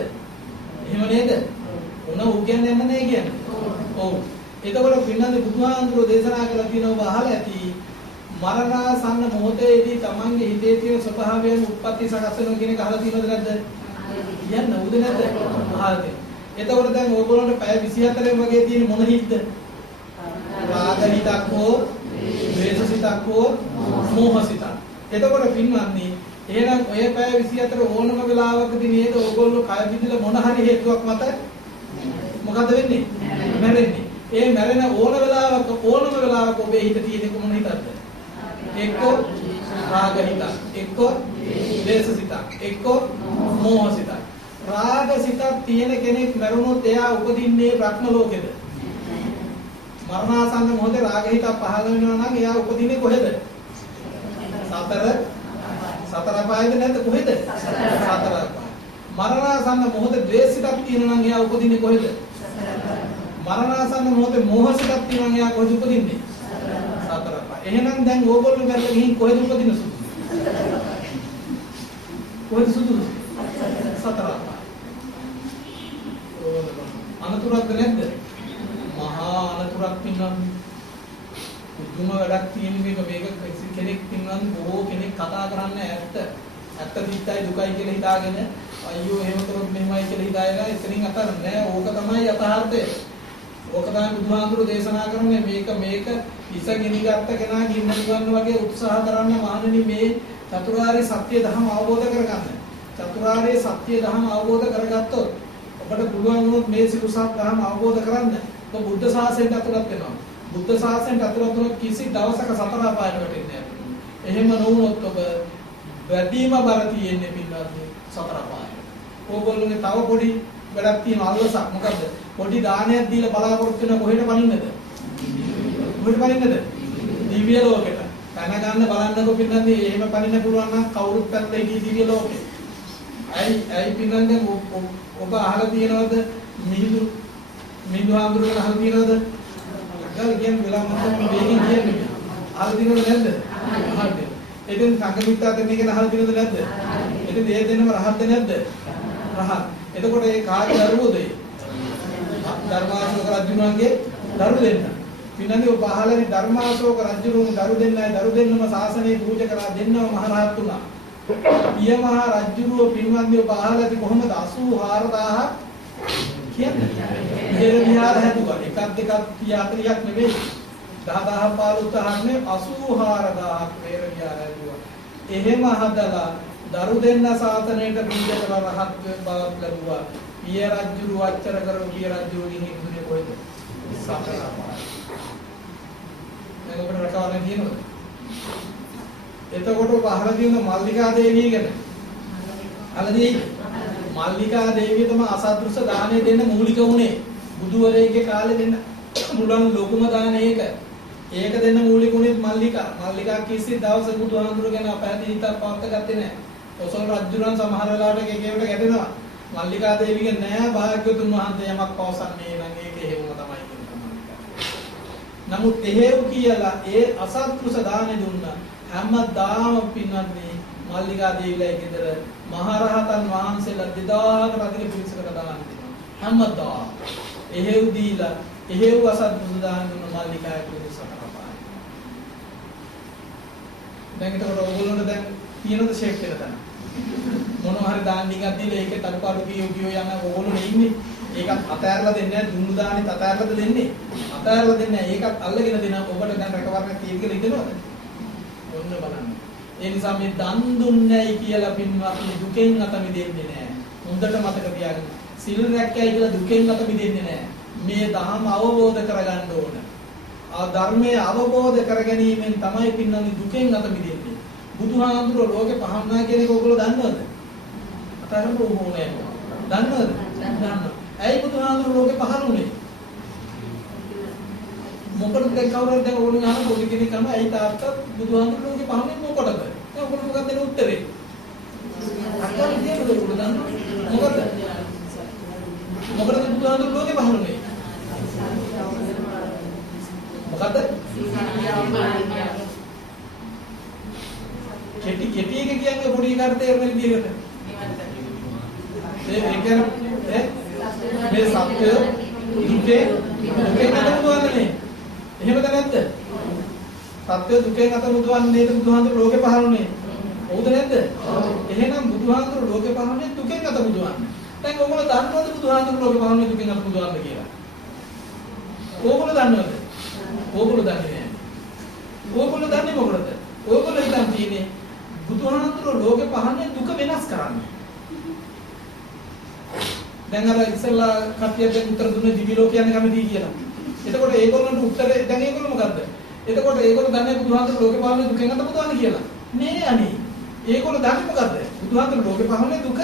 එහෙම නේද? උන කියන්නේ නැහැ කියන්නේ. ඔව්. එතකොට පින්නන්නේ බුදුහාමුදුරෝ දේශනා කළා කියනවා අහලා ඇති මරණාසන්න මොහොතේදී තමන්ගේ හිතේ තියෙන ස්වභාවයෙන් උත්පත්ති සකස් වෙනවා කියන එක අහලා තියෙනවද නැද්ද? කියන්න උද නැද්ද? අහලා තියෙනවා. එතකොට දැන් ඕගොල්ලන්ට පැය 24න් වගේ තියෙන මොන හිතද? රාග හිතක් හෝ ද්වේෂ හිතක් හෝ මෝහ හිතක්. එතකොට පින්වත්නි එහෙනම් ඔය පැය 24 ඕනම වෙලාවකදී නේද ඕගොල්ලෝ කය විදිලා මොන හරි හේතුවක් මත මොකද වෙන්නේ? මැරෙන්නේ. ඒ මැරෙන ඕනම වෙලාවක ඔබේ හිත තියෙන්නේ කොමන හිතක්ද? එක්කෝ රාග හිතක්, එක්කෝ ද්වේෂ හිතක්, එක්කෝ මෝහ හිතක්. රාග හිතක් තියෙන කෙනෙක් මරුණොත් එයා උපදින්නේ බ්‍රහ්ම ලෝකෙද? මරණාසන්න මොහොතේ රාග හිතක් පහළ වෙනවා නම් එයා උපදින්නේ කොහෙද? සතර පායද නැත්නම් කොහෙද? සතර පාය. මරණාසන්න මොහොතේ ද්වේෂ හිතක් තියෙනවා නම් එයා උපදින්නේ කොහෙද? මරණාසන්න මොහොතේ මෝහ හිතක් තියෙනවා නම් එයා කොහෙද උපදින්නේ? සතර පාය. එහෙනම් දැන් ඕගොල්ලෝ ගැන ගිහින් කොහෙද උපදින සුදු? කොහෙද සුදු? සතර පාය. අනතුරක්ද නැද්ද? මහා අනතුරක් පින්නම්. මුදුම වැඩක් තියෙන මේක කෙනෙක් පින්නම් බොහෝ කෙනෙක් කතා කරන්නේ ඇත්ත දිත්තයි දුකයි කියලා හිතාගෙන අයියෝ එහෙම කරොත් මෙහෙමයි කියලා හිතාගෙන එතනින් අතරන්නේ ඕක තමයි යථාර්ථය. ඕක තමයි බුදුහාමුදුරු දේශනා කරන්නේ මේක ඉස ගිනිගත්ත කෙනා ගින්න නිවන්න වගේ උත්සාහ කරන්න මහණෙනි මේ චතුරාර්ය සත්‍ය ධර්ම අවබෝධ කරගන්න. චතුරාර්ය සත්‍ය ධර්ම අවබෝධ කරගත්තොත් ඔබට පුළුවන් වුණොත් මේ සිකුසත් ධර්ම අවබෝධ කරන්න. බුද්ධ ශාසනයට අතුලත් වෙනවා. බුද්ධ ශාසනයට අතුලත් වුණොත් කිසි දවසක සතර අපායට වැටෙන්නේ නැහැ. එහෙම නොවුනොත් ඔබ වැඩිම බර තියෙන්නේ පින්නත් සතර අපායට. ඕගොල්ලෝගේ තව පොඩි වැඩක් තියෙනවා අල්ලසක්. මොකද්ද? පොඩි දානයක් දීලා බලාපොරොත්තු වෙන කොහෙට පනින්නද? කොහෙට පනින්නද? දිව්‍ය ලෝකෙට. තන ගන්න බලන්නකො පින්නත් එහෙම පනින්න පුළුවන් නම් කවුරුත් පැත්තේ ඉදී දිව්‍ය ලෝකෙ. ඇයි පින්නත් ඔබ අහලා තියෙනවද මිහිඳු ආඳුරගෙන අහලා තියෙනවද? අගල් කියන වෙලාව මම මේකෙන් කියන්නේ. අහලා තියෙනවද නැද්ද? අහලා. එදින සංගමිත්තා දෙන්නේ කියන අහලා තියෙනවද නැද්ද? එදින ඒ දෙන්නම රහත්ද නැද්ද? රහත්. එතකොට ඒ කාගේ දරුවෝද ඒ? ධර්මාශෝක රජුණන්ගේ දරු දෙන්න. පින්නදී ඔබ අහලානේ ධර්මාශෝක රජුණන් දරු දෙන්නයි දරු දෙන්නම ශාසනය පූජා කරලා දෙන්නම මහරහත් වුණා. පිය මහ රජුණෝ පින්වන්දී ඔබ අහලාදී කොහොමද 84000 කියන්නේ? මෙහෙර විහාර හැදුවා. එකක් දෙකක් 34ක් නෙවෙයි. 10000 15 නේ 84000ක් මෙහෙර විහාර හැදුවා. එහෙම හදලා දරු දෙන්න සාසනයට පූජා කරලා රහත් බවක් ලැබුවා. පිය රජුරු අච්චර කරෝ පිය රජුගෙන් ඉන්නේ කොහෙද? සතරපාය. මේක අපිට රටවල් කියනවද? එතකොට පහර දින මල්ලිකා දේවිය ගැන. අලදී මල්ලිකා දේවිය තමයි අසද්දෘස දාණය දෙන්න මූලික වුණේ. බුදුවරයෙක්ගේ කාලේ දෙන්න මුලන් ලොකුම දාන ඒක. ඒක දෙන්න මූලික වුණේ මල්ලිකා. මල්ලිකා කිසි දවසක බුදුහාමුදුර ගැන අපහැදී හිතක් පවත් ගත්තේ නැහැ. ඔසල් රජුණන් සමහර වෙලාවට එකේකට ගැටෙනවා. මල්ලිකා දේවියගේ නෑ භාග්‍යවතුන් වහන්සේ යමක් පවසන්නේ නම් ඒක හේවම තමයි කියන්නේ. නමුත් එහෙව් කියලා ඒ අසත්පුරුෂ දානෙ දුන්නා. හැමදාම පින්වත්නි මල්ලිකා දේවිලා ගෙදර මහරහතන් වහන්සේලා 2000කට අධික පිරිසකට දාන දෙනවා. හැමදාම එහෙව් දීලා එහෙව් අසත්පුරුෂ දාන දුන්න මල්ලිකා පිරිසකට පායි. දැන් ඒකට ඕගොල්ලන්ට දැන් තියෙනද ෂේප් එක තමයි. මොනවා හරි දාන්න ටිකක් දීලා ඒකේ තරුපාඩු කියෝ යන ඕගොල්ලෝ ඉන්නේ. ඒකත් අතෑරලා දෙන්නේ නැහැ. දුන්නු දානෙත් අතෑරලාද දෙන්නේ? අතෑරලා දෙන්නේ නැහැ. ඒකත් අල්ලගෙන දෙනවා. ඔබට දැන් රැකවරණයක් තියෙයි කියලා හිතනවද? ඔන්න බලන්න. ඒ නිසා මේ දන් දුන්නේයි කියලා පින්වත්නි දුකෙන් අත මිදෙන්නේ නැහැ. හොඳට මතක තියාගන්න. සිල් රැක්කයි කියලා දුකෙන් අත මිදෙන්නේ නැහැ. මේ ධර්ම අවබෝධ කරගන්න ඕන. ආ ධර්මයේ අවබෝධ කර ගැනීමෙන් තමයි පින්වත්නි දුකෙන් අත මිදෙන්නේ. බුදුහාමුදුරුවෝ ලෝකේ පහන්නා කියන එක ඔයගොල්ලෝ දන්නවද? අතරම ඕනේ. දන්නවද? දන්නවා. ඇයි බුදුහාමුදුරුවෝ ලෝකේ පහළුනේ? මොකටද දැන් කවුරුද දැන් ඕගොල්ලෝ අහන පොඩි කෙනෙක් අහන ඇයි තාත්තා බුදුහාමුදුරුවෝ ලෝකේ පහළුනේ මොකටද? දැන් ඔයගොල්ලෝ මොකක්ද දෙන උත්තරේ? අක්කා විදියට ඔයගොල්ලෝ දන්නවද? මොකද? මොකටද බුදුහාමුදුරුවෝ ලෝකේ පහළුනේ? මොකද? කෙටි එක කියන්නේ පොඩි කාට තේරෙන විදිහකට. ඒ කියන්නේ මේ සත්‍ය දුකේ නතමුදවන්නේ. එහෙමද නැද්ද? සත්‍ය දුකේ නතමුදවන්නේ බුදුහාමුදුරුවෝ ලෝකේ පහළුනේ. හවුද නැද්ද? එහෙනම් බුදුහාමුදුරුවෝ ලෝකේ පහළුනේ දුකෙන් නතමුදවන්නේ. දැන් ඔයගොල්ලෝ දන්නවද බුදුහාමුදුරුවෝ ලෝකේ පහළුනේ දුකෙන් නතමුදවන්නේ කියලා? ඕගොල්ලෝ දන්නවද? ඕගොල්ලෝ දන්නේ නැහැ. ඕගොල්ලෝ දන්නේ මොකටද? ඕගොල්ලෝ හිතන් තියෙන්නේ බුදුහාමුදුරුවෝ ලෝකේ පහන්නේ දුක වෙනස් කරන්නේ. දැන් අර ඉස්සෙල්ලා කට්ටියට උත්තර දුන්නේ දිවි ලෝක යන කැමතියි කියලා. එතකොට ඒගොල්ලන්ට උත්තරේ දැන් ඒගොල්ලෝ මොකද්ද? එතකොට ඒගොල්ලෝ දන්නේ බුදුහාමුදුරුවෝ ලෝකේ පහන්නේ දුකෙන් අත බුදුහාමුදුරුවෝ කියලා. නේ අනේ. ඒගොල්ලෝ දන්නේ මොකද්ද? බුදුහාමුදුරුවෝ ලෝකේ පහන්නේ දුක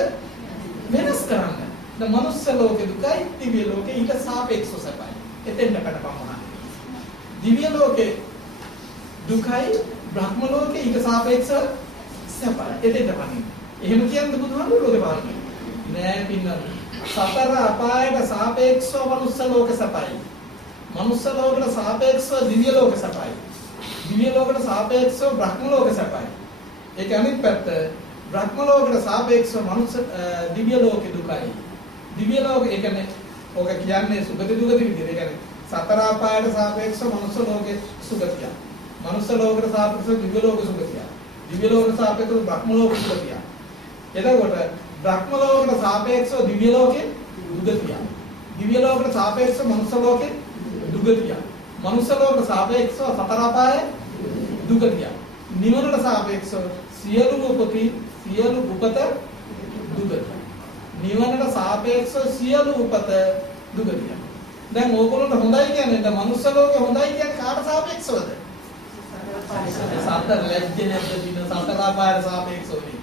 වෙනස් කරන්න. දැන් මනුස්ස ලෝකේ දුකයි දිව්‍ය ලෝකේ ඊට සාපේක්ෂව සපයි. එතෙන්ට පැනපමනවා. දිව්‍ය ලෝකේ දුකයි බ්‍රහ්ම ලෝකේ ඊට සාපේක්ෂව සපයි. එතෙන්ට පනින්න. එහෙම කියන්නේ බුදුහාමුදුරුවෝ ලෝකේ පහන්නේ. නෑ පින්නත්. සතර අපායට සාපේක්ෂව මනුස්ස ලෝක සපයි. මනුස්ස ලෝකයට සාපේක්ෂව දිව්‍ය ලෝක සපයි. දිව්‍ය ලෝකයට සාපේක්ෂව බ්‍රහ්ම ලෝක සපයි. ඒක අනිත් පැත්ත බ්‍රහ්ම ලෝකයට සාපේක්ෂව මනුස්ස දිව්‍ය ලෝක දුකයි. දිව්‍ය ලෝක ඒ කියන්නේ ඔක කියන්නේ සුගති දුගති විදිහට. ඒ කියන්නේ සතර අපායට සාපේක්ෂව මනුස්ස ලෝකේ සුගතිය. මනුස්ස ලෝකයට සාපේක්ෂව දිව්‍ය ලෝක සුගතිය. දිව්‍ය ලෝකයට සාපේක්ෂව බ්‍රහ්ම ලෝක සුගතිය. එතකොට බ්‍රහ්ම ලෝකයට සාපේක්ෂව දිව්‍ය ලෝකේ දුගතිය. දිව්‍ය ලෝකයට සාපේක්ෂව මනුස්ස ලෝකේ දුගතිය. මනුස්ස ලෝකයට සාපේක්ෂව සතර අපායේ දුගතිය. නිවනට සාපේක්ෂව සියලු උපත දුගතිය. නිවනට සාපේක්ෂව සියලු උපත දුගතිය. දැන් ඕගොල්ලන්ට හොඳයි කියන්නේ දැන් මනුස්ස ලෝකේ හොඳයි කියන්නේ කාට සාපේක්ෂවද? සතර ලැජ්ජ නැද්ද දින සතර ආපාර සාපේක්ෂව නේ.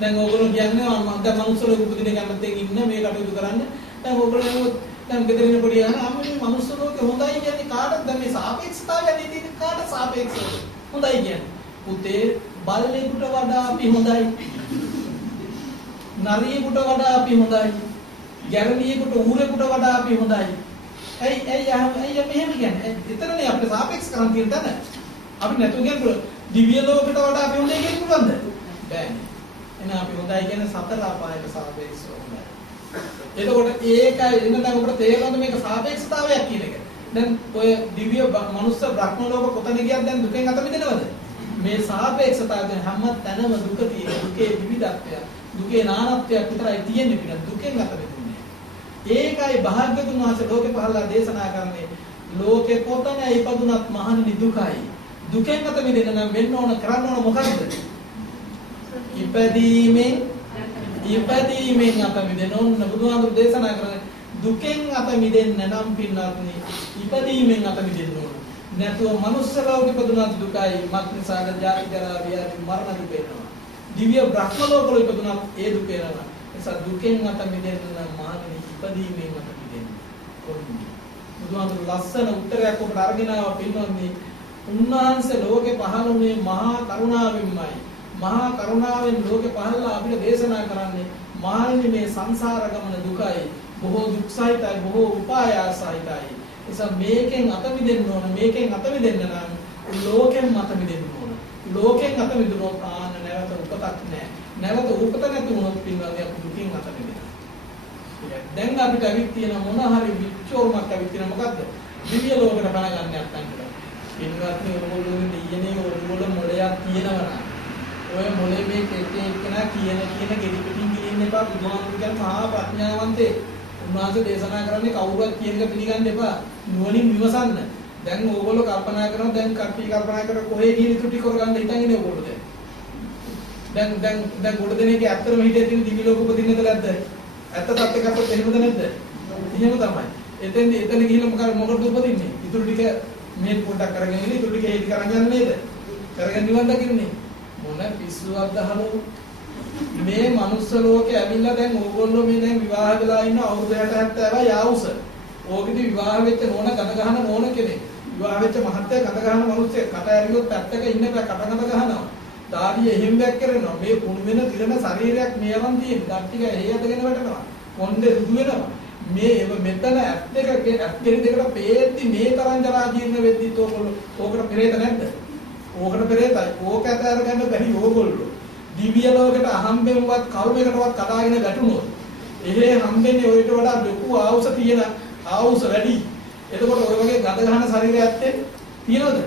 දැන් ඕගොල්ලෝ කියන්නේ මම දැන් මනුස්ස ලෝකෙ උපදින කැමැත්තෙන් ඉන්න මේ කටයුතු කරන්න. දැන් ඕගොල්ලෝ දැන් ගෙදරින් පොඩි යන අම්මේ මනුස්ස ලෝකෙ හොඳයි කියන්නේ කාටද? දැන් මේ සාපේක්ෂතාවය නේද කාට සාපේක්ෂවද? හොඳයි කියන්නේ. පුතේ බල්ලෙකුට වඩා අපි හොඳයි. නරියෙකුට වඩා අපි හොඳයි. ගැරණියෙකුට ඌරෙකුට වඩා අපි හොඳයි. ඇයි මෙහෙම කියන්නේ? එතරනේ අපිට සාපේක්ෂ කරන් තියෙන තැන. අපි නැතු කියන්නේ දිව්‍ය ලෝකෙට වඩා අපි හොඳයි කියන්න පුළුවන්ද? බෑනේ. එහෙනම් අපි හොඳයි කියන්නේ සතර අපායට සාපේක්ෂව හොඳයි. එතකොට ඒකයි එන්න දැන් ඔබට තේරෙනවද මේක සාපේක්ෂතාවයක් කියන එක? දැන් ඔය දිව්‍ය මනුස්ස බ්‍රහ්ම ලෝක කොතන ගියත් දැන් දුකෙන් අත මිදෙනවද? මේ සාපේක්ෂතාවයෙන් හැම තැනම දුක තියෙන. දුකේ විවිධත්වය, දුකේ නානත්වයක් විතරයි තියෙන්නේ පිට දුකෙන් අත මිදෙන්නේ. ඒකයි භාග්‍යතුන් වහන්සේ ලෝකේ පහළලා දේශනා කරන්නේ ලෝකේ කොතන ඉපදුනත් මහණනි දුකයි. දුකෙන් අත මිදෙන්න නම් වෙන්න ඕන කරන්න ඕන මොකද්ද? ඉපදීමෙන් අත මිදෙන්න ඕන. බුදුහාමුදුරු දේශනා කරන්නේ දුකෙන් අත මිදෙන්න නම් පින්වත්නි ඉපදීමෙන් අත මිදෙන්න ඕන. නැතුව මනුස්ස ලෝකෙ ඉපදුනත් දුකයි. මත් නිසාද ජාති ජරා ව්‍යාධි මරණ දුක එනවා. දිව්‍ය බ්‍රහ්ම ලෝකවල ඉපදුනත් ඒ දුක එනවා. නිසා දුකෙන් අත මිදෙන්න නම් මහණනි ඉපදීමෙන් අත මිදෙන්න ඕන. බුදුහාමුදුරු ලස්සන උත්තරයක් ඔබට අරගෙන ආවා පින්වත්නි. උන්වහන්සේ ලෝකේ පහළ වුණේ මහා කරුණාවෙන්මයි. මහා කරුණාවෙන් ලෝකේ පහළලා අපිට දේශනා කරන්නේ මහණෙනි මේ සංසාර ගමන දුකයි. බොහෝ දුක් සහිතයි, බොහෝ උපායාසහිතයි. නිසා මේකෙන් අත මිදෙන්න ඕන. මේකෙන් අත මිදෙන්න නම් ලෝකෙන් අත මිදෙන්න ඕන. ලෝකෙන් අත මිදුණොත් ආන්න නැවත උපතක් නැහැ. නැවත උපත නැති වුණොත් පින්වත්නි අපි දුකින් අත මිදෙනවා. දැන් අපිට අවිත් තියෙන මොන හරි විචෝරමක් අවිත් තියෙන මොකද්ද? දිව්‍ය ලෝකෙට බණ ගන්න නැත්නම් කියලා. පින්වත්නි ඔයගොල්ලෝ ඉන්නේ ඔයගොල්ලෝ මොලයක් තියෙනවා. ඔය මොලේ මේ කෙනා කියන ගෙඩි පිටින් ගිලින්න එපා. බුදුහාමුදුරු කියන මහා ප්‍රඥාවන්තේ. උන්වහන්සේ දේශනා කරන්නේ කවුරුත් කියන එක පිළිගන්න එපා. නුවණින් විමසන්න. දැන් ඕගොල්ලෝ කල්පනා කරනවා දැන් කට්ටිය කල්පනා කර කොහේ ගිහින් ඉතුරු ටික කරගන්න හිතන් ඉන්නේ ඕගොල්ලෝ දැන් ගොඩ දෙනෙක් ඇත්තටම හිතේ තියෙන දිවි ලෝක උපදින්නද නැද්ද? ඇත්ත තත්ත්වයකට එහෙමද නැද්ද? එහෙම තමයි. එතන ගිහින් මොකටද උපදින්නේ? ඉතුරු ටික මේ පොඩ්ඩක් කරගෙන ඉන්නේ ඉතුරු ටික හේති කරන් යන්නේ නේද? කරගෙන නිවන් දකින්නේ. මොන පිස්සුවක්ද අහලෝ? මේ මනුස්ස ලෝකේ ඇවිල්ලා දැන් ඕගොල්ලෝ මේ දැන් විවාහ වෙලා ඉන්න අවුරුදු 60 70යි යාවුස. ඕකෙදි විවාහ වෙච්ච නෝන කන ගහන නෝන කෙනෙක්. විවාහ වෙච්ච මහත්තයා කන ගහන මිනිස්සෙක් කට ඇරියොත් පැත්තක ඉන්න බෑ කට ගහනවා. දාඩිය එහෙම බැක් කරනවා. මේ කුණු වෙන තිරන ශරීරයක් මේවන් තියෙන. දත් ටික එහෙයදගෙන වැටෙනවා. කොණ්ඩේ සුදු වෙනවා. මේ මෙතන ඇත් දෙකට පේද්දි මේ තරම් ජරා ජීර්ණ වෙද්දි ඕකට පෙරේත නැද්ද? ඕකට පෙරේතයි. ඕක ඇත අරගන්න බැරි ඕගොල්ලෝ. දිව්‍ය ලෝකෙට අහම්බෙන්වත් කවුමකටවත් කඩාගෙන වැටුණොත් එහෙ හම්බෙන්නේ ඔයිට වඩා ලොකු ආවුස තියෙන ආවුස වැඩි. එතකොට ඔය වගේ ගඳ ගන්න ශරීරයක් ඇත්තේ තියනවද?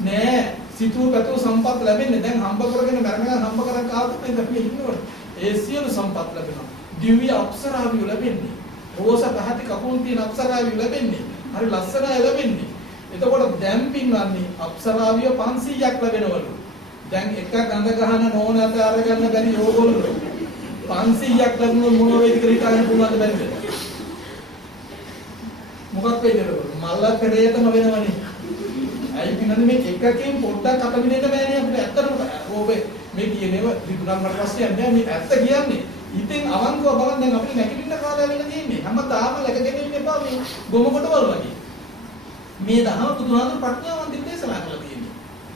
නෑ. සිතූ පැතූ සම්පත් ලැබෙන්නේ දැන් හම්බ කරගෙන මරණයන් හම්බ කරන් කාලෙත් මේ අපි ඉන්නවනේ. ඒ සියලු සම්පත් ලැබෙනවා. දිව්‍ය අප්සරාවිය ලැබෙන්නේ. රෝස පහති කකුල් තියෙන අප්සරාවිය ලැබෙන්නේ. හරි ලස්සනයි ලැබෙන්නේ. එතකොට දැන් පින්වන්නේ අප්සරාවිය 500ක් ලැබෙනවලු. දැන් එක ගඳ ගහන නෝනත අරගන්න බැරි ඕගොල්ලෝ 500ක් ලැබුණොත් මොන වෙයිද කියලා හිතාගෙන පුළුවන්ද බැරිද? මොකක් වෙයිද? මල්ල පෙරේතම වෙනවනේ. අයි පින්නන්නේ මේ එකකින් පොඩ්ඩක් අත මිදෙන්න බෑනේ අපිට. ඇත්තටම ඕබේ මේ කියනේව විදුණන් පස්සේ යන්නේ මේ ඇත්ත කියන්නේ. ඉතින් අවංකව බලන්න දැන් අපිට නැගිටින්න කාලය වෙලා තියෙන්නේ. හැමදාම läගගෙන ඉන්න එපා මේ ගොම කොටවල් වගේ. මේ දහම බුදුහාමුදුරු ප්‍රඥාවන්තින් දේශනා කළා තියෙන්නේ.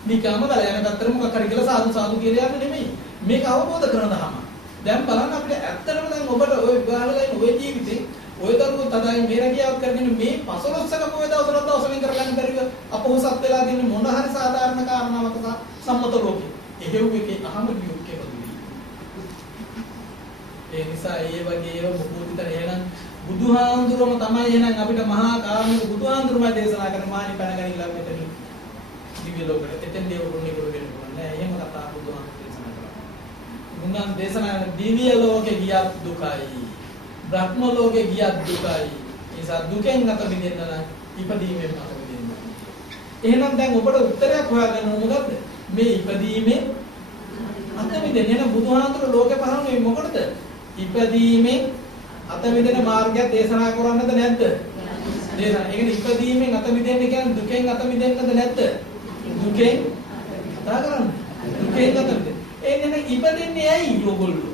නිකම්ම බල යන පැත්තට මොකක් හරි කියලා සාදු සාදු කියලා යන්නේ නෙමෙයි. මේක අවබෝධ කරන දහම. දැන් බලන්න අපිට ඇත්තටම දැන් ඔබට ওই විවාහලා ඉන්න ওই ජීවිතේ ඔය දරුවෝ තදායි මේ රැකියාවක් කරගෙන මේ 15ක පොය දවසට දවසෙන් කරගන්න බැරිව අපොහසත් වෙලා දින්නේ මොන හරි සාධාරණ කාරණාවක සම්මත ලෝකෙ. එහෙව් එකේ අහම වියුක්කේ වදුයි. ඒ නිසා ඒ වගේ ඒවා මොකෝදිතර එහෙනම් බුදුහාඳුරම තමයි එහෙනම් අපිට මහා කාරුණික බුදුහාඳුරමයි දේශනා කරන මානි පැනගනිලා මෙතන දිව්‍ය ලෝකෙට එතෙන් දේවරුන්නේ කර වෙන්න ඕනේ. එහෙම කතා බුදුහාඳුර දේශනා කරා. මුන්නම් දේශනා කරන දිව්‍ය ලෝකේ ගියත් දුකයි. බ්‍රහ්ම ලෝකේ ගියත් දුකයි. ඒ නිසා දුකෙන් අත මිදෙන්න නම් ඉපදීමෙන් අත මිදෙන්න. එහෙනම් දැන් ඔබට උත්තරයක් හොයාගන්න ඕන මොකද්ද? මේ ඉපදීමෙන් අත මිදෙන්න. එහෙනම් බුදුහාඳුර ලෝකේ පහළන්නේ මොකටද? ඉපදීමෙන් අත මිදෙන මාර්ගය දේශනා කරන්නද නැද්ද? නේද? ඒ කියන්නේ ඉපදීමෙන් අත මිදෙන්න කියන්නේ දුකෙන් අත මිදෙන්නද නැද්ද? දුකෙන් කතා කරන්නේ. දුකෙන් අත මිදෙන්න. ඒ නේ ඉපදෙන්නේ ඇයි ඔයගොල්ලෝ?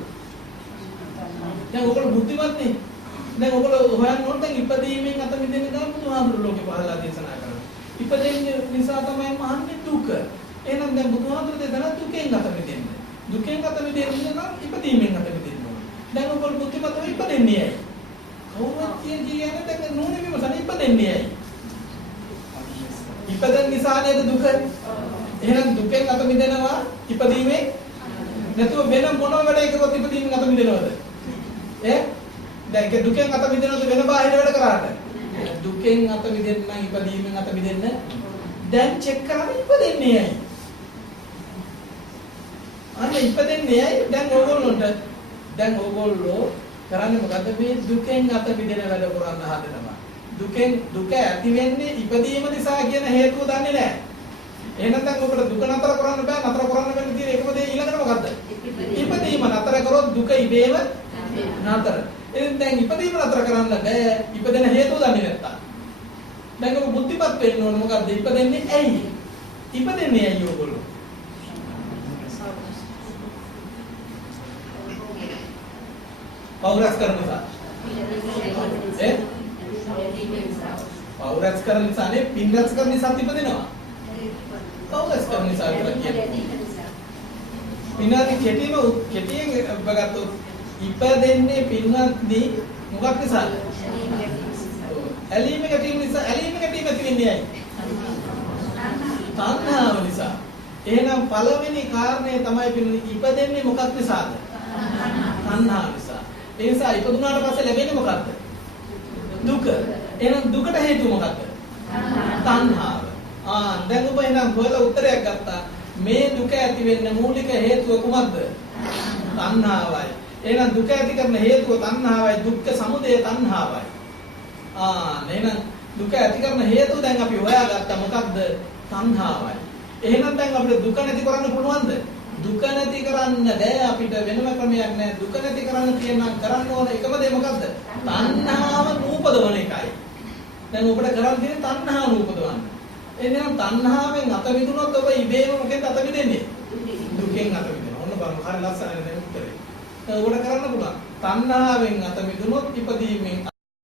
දැන් ඔයගොල්ලෝ බුද්ධිමත් නේ. දැන් ඔයගොල්ලෝ හොයන්න ඕන දැන් ඉපදීමෙන් අත මිදෙන්න ගන්න බුදුහාමුදුරුවෝ ලෝකේ පහළලා දේශනා කරනවා. ඉපදෙන්නේ නිසා තමයි මහන්නේ දුක. එහෙනම් දැන් බුදුහාමුදුරුවෝ දෙදෙනා දුකෙන් අත මිදෙන්න. දුකෙන් අත මිදෙන්න නම් ඉපදීමෙන් අත මිදෙන්න ඕන. දැන් ඔයගොල්ලෝ බුද්ධිමත්ව ඉපදෙන්නේ ඇයි? කවුරුත් කියන්නේ දැන් නෝනේ විමසන ඉපදෙන්නේ ඇයි? ඉපදෙන නිසා නේද දුක? එහෙනම් දුකෙන් අත මිදෙනවා ඉපදීමෙන් නැතුව වෙන මොන වැඩේ කරොත් ඉපදීමෙන් අත මිදෙනවද? දැන් දුකෙන් අත මිදෙනවද වෙන බාහිර වැඩ කරාට? දුකෙන් අත මිදෙන්න නම් ඉපදීමෙන් අත මිදෙන්න දැන් චෙක් කරලා ඉපදෙන්නේ ඇයි? අන්න ඉපදෙන්නේ ඇයි? දැන් ඕගොල්ලෝ කරන්නේ මොකද්ද මේ දුකෙන් අත මිදෙන වැඩ කරන්න හදනවා. දුක ඇති වෙන්නේ ඉපදීම නිසා කියන හේතුව දන්නේ නැහැ. එහෙනම් දැන් ඔබට දුක නතර කරන්න බෑ. නතර කරන්න බැරි තියෙන එකම දේ ඊළඟට මොකද්ද? ඉපදීම නතර කරොත් දුක ඉබේම නතර. එහෙනම් දැන් ඉපදීම නතර කරන්න බෑ. ඉපදෙන හේතුව දන්නේ නැත්තම්. දැන් ඔබ බුද්ධිපත් වෙන්න ඕන මොකද්ද? ඉපදෙන්නේ ඇයි? ඉපදෙන්නේ ඇයි ඔයගොල්ලෝ? පෞරස් කරන නිසා. පෞරස් කරන නිසා නේ පින්රස් කරන නිසා ඉපදෙනවා. පෞරස් කරන නිසා කියන්නේ. පින්නාදී කෙටියෙන් බගත්තොත් ඉපදෙන්නේ පින්නත්දී මොකක් නිසාද? ඇලීම ගැටීම නිසා. ඇලීම ගැටීම ඇති වෙන්නේ ඇයි? තණ්හාව නිසා. එහෙනම් පළවෙනි කාරණය තමයි පින්නේ ඉපදෙන්නේ මොකක් නිසාද? තණ්හාව නිසා. ඒ නිසා ඉපදුනාට පස්සේ ලැබෙන්නේ මොකක්ද? දුක. එහෙනම් දුකට හේතුව මොකක්ද? තණ්හාව. දැන් ඔබ එහෙනම් හොයලා උත්තරයක් ගත්තා. මේ දුක ඇති වෙන්න මූලික හේතුව කුමක්ද? තණ්හාවයි. එහෙනම් දුක ඇති කරන හේතුව තණ්හාවයි. දුක්ඛ සමුදය තණ්හාවයි. එහෙනම් දුක ඇති කරන හේතුව දැන් අපි හොයාගත්තා මොකක්ද? තණ්හාවයි. එහෙනම් දැන් අපිට දුක නැති කරන්න පුළුවන්ද? දුක නැති කරන්න බෑ අපිට වෙනම ක්‍රමයක් නෑ. දුක නැති කරන්න කියනවා කරන්න ඕන එකම දේ මොකද්ද? තණ්හාව නූපදවන එකයි. දැන් ඔබට කරන්න තියෙන්නේ තණ්හාව නූපදවන්න. එහෙනම් තණ්හාවෙන් අත මිදුනොත් ඔබ ඉබේම මොකෙන්ද අත මිදෙන්නේ? දුකෙන් අත මිදෙනවා. ඔන්න බලන්න හරි ලස්සනයි නේද උත්තරේ. ඔබට කරන්න පුළුවන්. තණ්හාවෙන් අත මිදුනොත් ඉපදීමෙන්